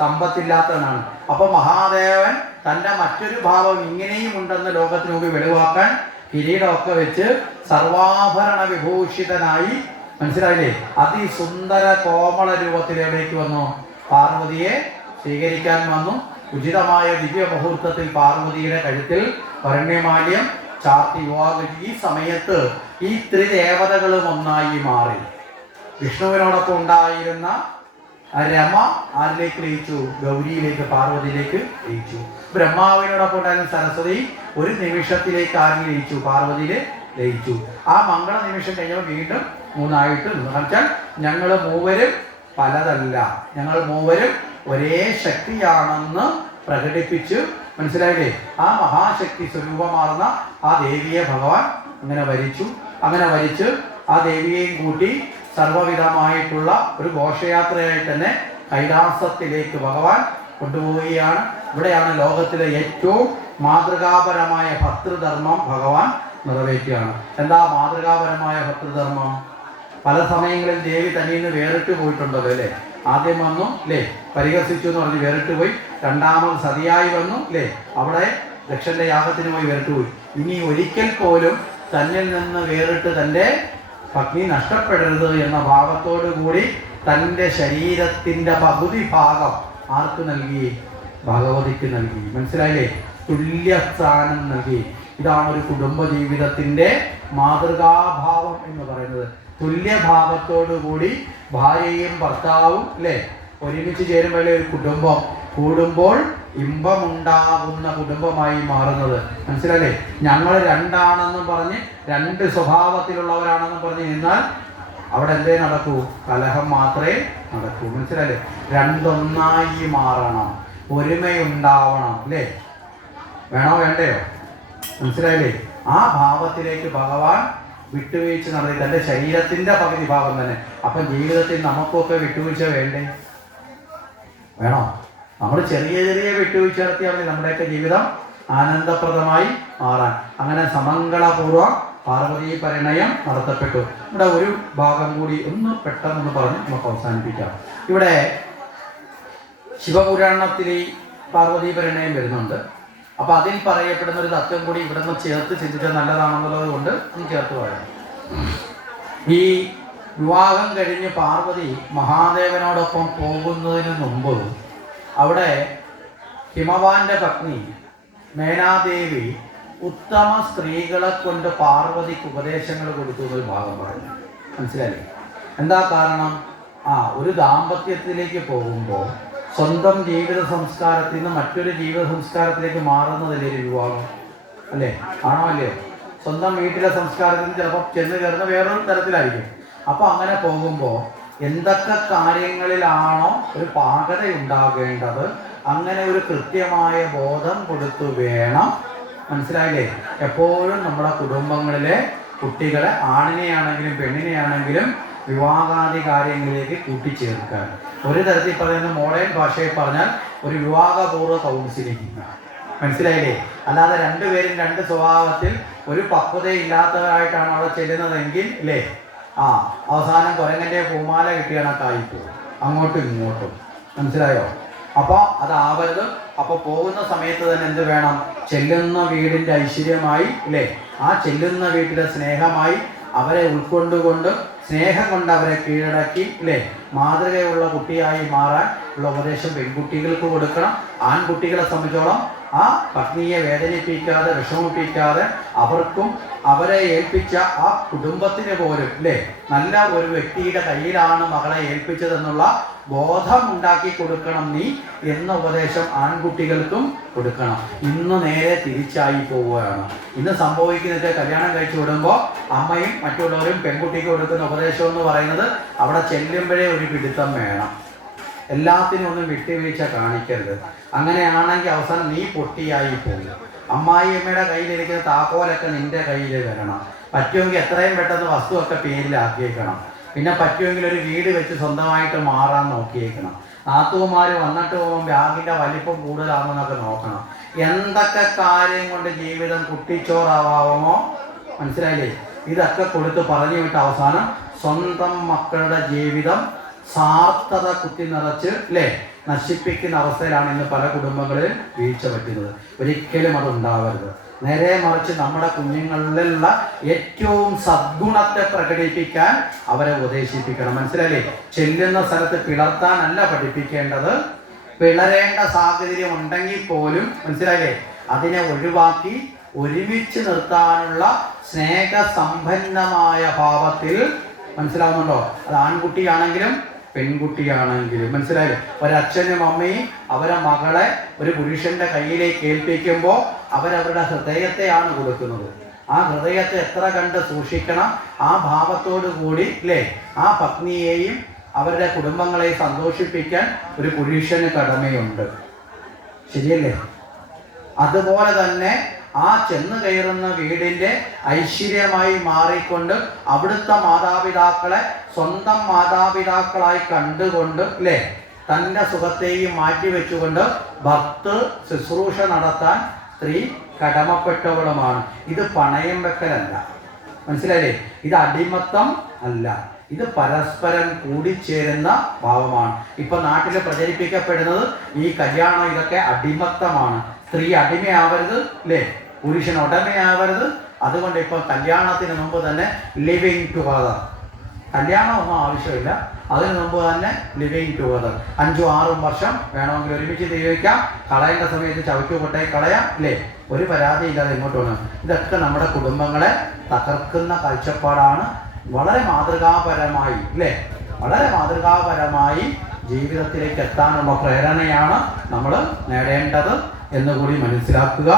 സമ്പത്തില്ലാത്തവനാണ്. അപ്പൊ മഹാദേവൻ തൻ്റെ മറ്റൊരു ഭാവം ഇങ്ങനെയും ഉണ്ടെന്ന് ലോകത്തിന് മുമ്പ് വെളിവാക്കാൻ കിരീടമൊക്കെ വെച്ച് സർവാഭരണ വിഭൂഷിതനായി, മനസ്സിലായില്ലേ, അതിസുന്ദര കോമള രൂപത്തിലേക്ക് വന്നു. പാർവതിയെ സ്വീകരിക്കാൻ വന്നു. ഉചിതമായ ദിവ്യ മുഹൂർത്തത്തിൽ പാർവതിയുടെ കഴുത്തിൽ വരണ്യമാല്യം ചാർത്തി വിവാഹം. ഈ സമയത്ത് ഈ ത്രിദേവതകളും ഒന്നായി മാറി. വിഷ്ണുവിനോടൊപ്പം ഉണ്ടായിരുന്ന രമ ആരിലേക്ക് ലയിച്ചു? ഗൗരിയിലേക്ക്, പാർവതിയിലേക്ക് ലയിച്ചു. ബ്രഹ്മാവിനോടൊപ്പം ഉണ്ടായിരുന്ന സരസ്വതി ഒരു നിമിഷത്തിലേക്ക് ആരിൽ ലയിച്ചു? പാർവതിയിൽ ലയിച്ചു. ആ മംഗള നിമിഷം കഴിഞ്ഞപ്പോൾ വീണ്ടും മൂന്നായിട്ട് നിന്നു. എന്നുവെച്ചാൽ ഞങ്ങൾ മൂവരും പലതല്ല, ഞങ്ങൾ മൂവരും ഒരേ ശക്തിയാണെന്ന് പ്രകടിപ്പിച്ച്, മനസ്സിലായില്ലേ? ആ മഹാശക്തി സ്വരൂപമാർന്ന ആ ദേവിയെ ഭഗവാൻ അങ്ങനെ വരിച്ചു. അങ്ങനെ വരിച്ച് ആ ദേവിയെയും കൂട്ടി സർവവിധമായിട്ടുള്ള ഒരു ഘോഷയാത്രയായി തന്നെ കൈലാസത്തിലേക്ക് ഭഗവാൻ കൊണ്ടുപോവുകയാണ്. ഇവിടെയാണ് ലോകത്തിലെ ഏറ്റവും മാതൃകാപരമായ ഭർതൃധർമ്മം ഭഗവാൻ നിറവേറ്റുകയാണ്. എന്താ മാതൃകാപരമായ ഭർതൃധർമ്മം? പല സമയങ്ങളിൽ ദേവി തനിയിൽ നിന്ന് വേറിട്ട് പോയിട്ടുണ്ടല്ലോ, അല്ലേ? ആദ്യം വന്നു, അല്ലേ, പരിഹസിച്ചു എന്ന് പറഞ്ഞ് വേറിട്ട് പോയി. രണ്ടാമത് സതിയായി വന്നു, അല്ലേ, അവിടെ ദക്ഷന്റെ യാഗത്തിന് പോയി വേറിട്ട് പോയി. ഇനി ഒരിക്കൽ പോലും തന്നിൽ നിന്ന് വേറിട്ട് തൻ്റെ പത്നി നഷ്ടപ്പെടരുത് എന്ന ഭാവത്തോടു കൂടി തൻ്റെ ശരീരത്തിൻ്റെ പകുതി ഭാഗം ആർക്ക് നൽകി? ഭഗവതിക്ക് നൽകി. മനസ്സിലായില്ലേ? തുല്യസ്ഥാനം നൽകി. ഇതാണ് ഒരു കുടുംബ ജീവിതത്തിൻ്റെ മാതൃകാഭാവം എന്ന് പറയുന്നത്. തുല്യഭാവത്തോടു കൂടി ഭാര്യയും ഭർത്താവും, അല്ലേ, ഒരുമിച്ച് ചേരുമ്പോഴേ ഒരു കുടുംബം കൂടുമ്പോൾ ഇമ്പമുണ്ടാകുന്ന കുടുംബമായി മാറുന്നത്. മനസ്സിലല്ലേ? ഞങ്ങൾ രണ്ടാണെന്നും പറഞ്ഞ്, രണ്ട് സ്വഭാവത്തിലുള്ളവരാണെന്നും പറഞ്ഞ് നിന്നാൽ അവിടെ എന്തേ നടക്കൂ? കലഹം മാത്രമേ നടക്കൂ. മനസ്സിലല്ലേ? രണ്ടൊന്നായി മാറണം, ഒരുമയുണ്ടാവണം, അല്ലേ? വേണോ വേണ്ടയോ? മനസ്സിലായില്ലേ? ആ ഭാവത്തിലേക്ക് ഭഗവാൻ വിട്ടുവീഴ്ച നടത്തി തൻ്റെ ശരീരത്തിൻ്റെ പകുതി ഭാഗം തന്നെ. അപ്പം ജീവിതത്തിൽ നമുക്കൊക്കെ വിട്ടുവീഴ്ച വേണ്ടേ? വേണോ? നമ്മൾ ചെറിയ ചെറിയ വിട്ടുവീഴ്ച നടത്തിയാൽ മതി നമ്മുടെയൊക്കെ ജീവിതം ആനന്ദപ്രദമായി മാറാൻ. അങ്ങനെ സമംഗളപൂർവ്വം പാർവതി പരിണയം നടത്തപ്പെട്ടു. ഇവിടെ ഒരു ഭാഗം കൂടി ഒന്ന് പെട്ടെന്ന് പറഞ്ഞ് നമുക്ക് അവസാനിപ്പിക്കാം. ഇവിടെ ശിവപുരാണത്തിൽ പാർവതി പരിണയം വരുന്നുണ്ട്. അപ്പൊ അതിൽ പറയപ്പെടുന്ന ഒരു തത്വം കൂടി ഇവിടെ നിന്ന് ചേർത്ത് ചിന്തിച്ചാൽ നല്ലതാണെന്നുള്ളത് കൊണ്ട് നീ ചേർത്ത് പറയാം. ഈ വിവാഹം കഴിഞ്ഞ് പാർവതി മഹാദേവനോടൊപ്പം പോകുന്നതിന് മുമ്പ് അവിടെ ഹിമവാന്റെ പത്നി മേനാദേവി ഉത്തമ സ്ത്രീകളെ കൊണ്ട് പാർവതിക്ക് ഉപദേശങ്ങൾ കൊടുത്തു എന്നൊരു ഭാഗം പറഞ്ഞു. മനസ്സിലായില്ലേ? എന്താ കാരണം? ഒരു ദാമ്പത്യത്തിലേക്ക് പോകുമ്പോൾ സ്വന്തം ജീവിത സംസ്കാരത്തിൽ നിന്ന് മറ്റൊരു ജീവിത സംസ്കാരത്തിലേക്ക് മാറുന്നതല്ലേ ഒരു വിവാഹം, അല്ലേ? ആണോ അല്ലയോ? സ്വന്തം വീട്ടിലെ സംസ്കാരത്തിൽ നിന്ന് ചിലപ്പോൾ ചെന്ന് കയറുന്ന വേറൊരു തരത്തിലായിരിക്കും. അപ്പോൾ അങ്ങനെ പോകുമ്പോൾ എന്തൊക്കെ കാര്യങ്ങളിലാണോ ഒരു പാകത ഉണ്ടാകേണ്ടത് അങ്ങനെ ഒരു കൃത്യമായ ബോധം കൊടുത്തു വേണം, മനസ്സിലായില്ലേ, എപ്പോഴും നമ്മുടെ കുടുംബങ്ങളിലെ കുട്ടികളെ ആണിനെയാണെങ്കിലും പെണ്ണിനെയാണെങ്കിലും വിവാഹാദി കാര്യങ്ങളിലേക്ക് കൂട്ടിച്ചേർക്കാൻ. ഒരു തരത്തിൽ പറയുന്ന മോഡേൺ ഭാഷയിൽ പറഞ്ഞാൽ ഒരു വിവാഹപൂർവ്വ കൗൺസിലിംഗ്. മനസ്സിലായില്ലേ? അല്ലാതെ രണ്ടുപേരും രണ്ട് സ്വഭാവത്തിൽ ഒരു പക്വതയില്ലാത്തവരായിട്ടാണ് അവിടെ ചെല്ലുന്നതെങ്കിൽ അല്ലേ, അവസാനം കുരങ്ങൻ്റെ പൂമാല കിട്ടിയ കണക്കായിപ്പോകും അങ്ങോട്ടും ഇങ്ങോട്ടും. മനസ്സിലായോ? അപ്പോൾ അതാവരുത്. അപ്പോൾ പോകുന്ന സമയത്ത് തന്നെ എന്ത് വേണം? ചെല്ലുന്ന വീടിൻ്റെ ഐശ്വര്യമായി അല്ലേ, ആ ചെല്ലുന്ന വീട്ടിലെ സ്നേഹമായി അവരെ ഉൾക്കൊണ്ടുകൊണ്ട് സ്നേഹം കൊണ്ട് അവരെ കീഴടക്കി അല്ലേ, മാതൃകയുള്ള കുട്ടിയായി മാറാൻ ഉള്ള ഉപദേശം പെൺകുട്ടികൾക്ക് കൊടുക്കണം. ആൺകുട്ടികളെ സംബന്ധിച്ചോളം ആ പത്നിയെ വേദനിപ്പിക്കാതെ വിഷമിപ്പിക്കാതെ അവർക്കും അവരെ ഏൽപ്പിച്ച ആ കുടുംബത്തിന് പോലും അല്ലേ നല്ല ഒരു വ്യക്തിയുടെ കയ്യിലാണ് മകളെ ഏൽപ്പിച്ചതെന്നുള്ള ബോധം ഉണ്ടാക്കി കൊടുക്കണം നീ എന്ന ഉപദേശം ആൺകുട്ടികൾക്കും കൊടുക്കണം. ഇന്ന് നേരെ തിരിച്ചായി പോവുകയാണ്. ഇന്ന് സംഭവിക്കുന്നത് കല്യാണം കഴിച്ചു വിടുമ്പോൾ അമ്മയും മറ്റുള്ളവരും പെൺകുട്ടിക്ക് കൊടുക്കുന്ന ഉപദേശം എന്ന് പറയുന്നത് അവിടെ ചെല്ലുമ്പോഴേ ഒരു പിടുത്തം വേണം, എല്ലാത്തിനും ഒന്നും വിട്ടുവീഴ്ച കാണിക്കരുത്. അങ്ങനെയാണെങ്കിൽ അവസാനം നീ പൊട്ടിയായി പോകും. അമ്മായിയമ്മയുടെ കയ്യിലിരിക്കുന്ന താക്കോലൊക്കെ നിന്റെ കയ്യിൽ വരണം. പറ്റുമെങ്കിൽ എത്രയും പെട്ടെന്ന് വസ്തുവൊക്കെ പേരിലാക്കിയേക്കണം. പിന്നെ പറ്റുമെങ്കിൽ ഒരു വീട് വെച്ച് സ്വന്തമായിട്ട് മാറാൻ നോക്കിയേക്കണം. നാത്തൂമാർ വന്നിട്ട് പോകുമ്പോൾ ബാഗിൻ്റെ വലിപ്പം കൂടുതലാണെന്നൊക്കെ നോക്കണം. എന്തൊക്കെ കാര്യം കൊണ്ട് ജീവിതം കുട്ടിച്ചോറാവാമോ, മനസ്സിലായില്ലേ? ഇതൊക്കെ കൊടുത്ത് പറഞ്ഞു വിട്ട് അവസാനം സ്വന്തം മക്കളുടെ ജീവിതം സാർത്ഥത കുത്തി നിറച്ച് അല്ലേ നശിപ്പിക്കുന്ന അവസ്ഥയിലാണ് ഇന്ന് പല കുടുംബങ്ങളിലും വീഴ്ച പറ്റുന്നത്. ഒരിക്കലും അതുണ്ടാവരുത്. നേരെ മറിച്ച് നമ്മുടെ കുഞ്ഞുങ്ങളിലുള്ള ഏറ്റവും സദ്ഗുണത്തെ പ്രകടിപ്പിക്കാൻ അവരെ ഉപദേശിപ്പിക്കണം. മനസ്സിലായില്ലേ? ചെല്ലുന്ന സ്ഥലത്ത് പിളർത്താനല്ല പഠിപ്പിക്കേണ്ടത്. പിളരേണ്ട സാഹചര്യം ഉണ്ടെങ്കിൽ പോലും മനസ്സിലായില്ലേ അതിനെ ഒഴിവാക്കി ഒരുമിച്ച് നിർത്താനുള്ള സ്നേഹസമ്പന്നമായ ഭാവത്തിൽ, മനസ്സിലാവുന്നുണ്ടോ? അത് ആൺകുട്ടിയാണെങ്കിലും പെൺകുട്ടിയാണെങ്കിലും, മനസ്സിലായില്ലേ? ഒരച്ഛനും അമ്മയും അവരെ മകളെ ഒരു പുരുഷന്റെ കയ്യിലേക്ക് ഏൽപ്പിക്കുമ്പോൾ അവരവരുടെ ഹൃദയത്തെയാണ് കൊടുക്കുന്നത്. ആ ഹൃദയത്തെ എത്ര കണ്ട് സൂക്ഷിക്കണം. ആ ഭാവത്തോടു കൂടി അല്ലേ ആ പത്നിയെയും അവരുടെ കുടുംബങ്ങളെയും സന്തോഷിപ്പിക്കാൻ ഒരു പുരുഷന് കടമയുണ്ട്. ശരിയല്ലേ? അതുപോലെ തന്നെ ആ ചെന്ന് കയറുന്ന വീടിൻ്റെ ഐശ്വര്യമായി മാറിക്കൊണ്ട് അവിടുത്തെ മാതാപിതാക്കളെ സ്വന്തം മാതാപിതാക്കളായി കണ്ടുകൊണ്ട് അല്ലേ തൻ്റെ സുഖത്തെയും മാറ്റിവെച്ചുകൊണ്ട് ഭക്ത് ശുശ്രൂഷ നടത്താൻ സ്ത്രീ കടമപ്പെട്ടവളുമാണ്. ഇത് പണയം വെക്കലല്ല, മനസ്സിലായില്ലേ? ഇത് അടിമത്തം അല്ല, ഇത് പരസ്പരം കൂടിച്ചേരുന്ന ഭാവമാണ്. ഇപ്പൊ നാട്ടിൽ പ്രചരിപ്പിക്കപ്പെടുന്നത് ഈ കല്യാണം ഇതൊക്കെ അടിമത്തമാണ്. സ്ത്രീ അടിമയാവരുത് അല്ലേ, പുരുഷൻ ഉടമയാവരുത്. അതുകൊണ്ട് ഇപ്പം കല്യാണത്തിന് മുമ്പ് തന്നെ ലിവിങ് ടുഗദർ, കല്യാണമൊന്നും ആവശ്യമില്ല, അതിന് മുമ്പ് തന്നെ ലിവിങ് ടുഗദർ 5-6 വർഷം വേണമെങ്കിൽ ഒരുമിച്ച് ജീവിക്കാം. കളയേണ്ട സമയത്ത് ചവിട്ടുകൊട്ടായി കളയാം അല്ലേ, ഒരു പരാതിയില്ലാതെ ഇങ്ങോട്ട് വന്നു. ഇതൊക്കെ നമ്മുടെ കുടുംബങ്ങളെ തകർക്കുന്ന കാഴ്ചപ്പാടാണ്. വളരെ മാതൃകാപരമായി അല്ലേ, വളരെ മാതൃകാപരമായി ജീവിതത്തിലേക്ക് എത്താനുള്ള പ്രേരണയാണ് നമ്മൾ നേടേണ്ടത് എന്നുകൂടി മനസ്സിലാക്കുക.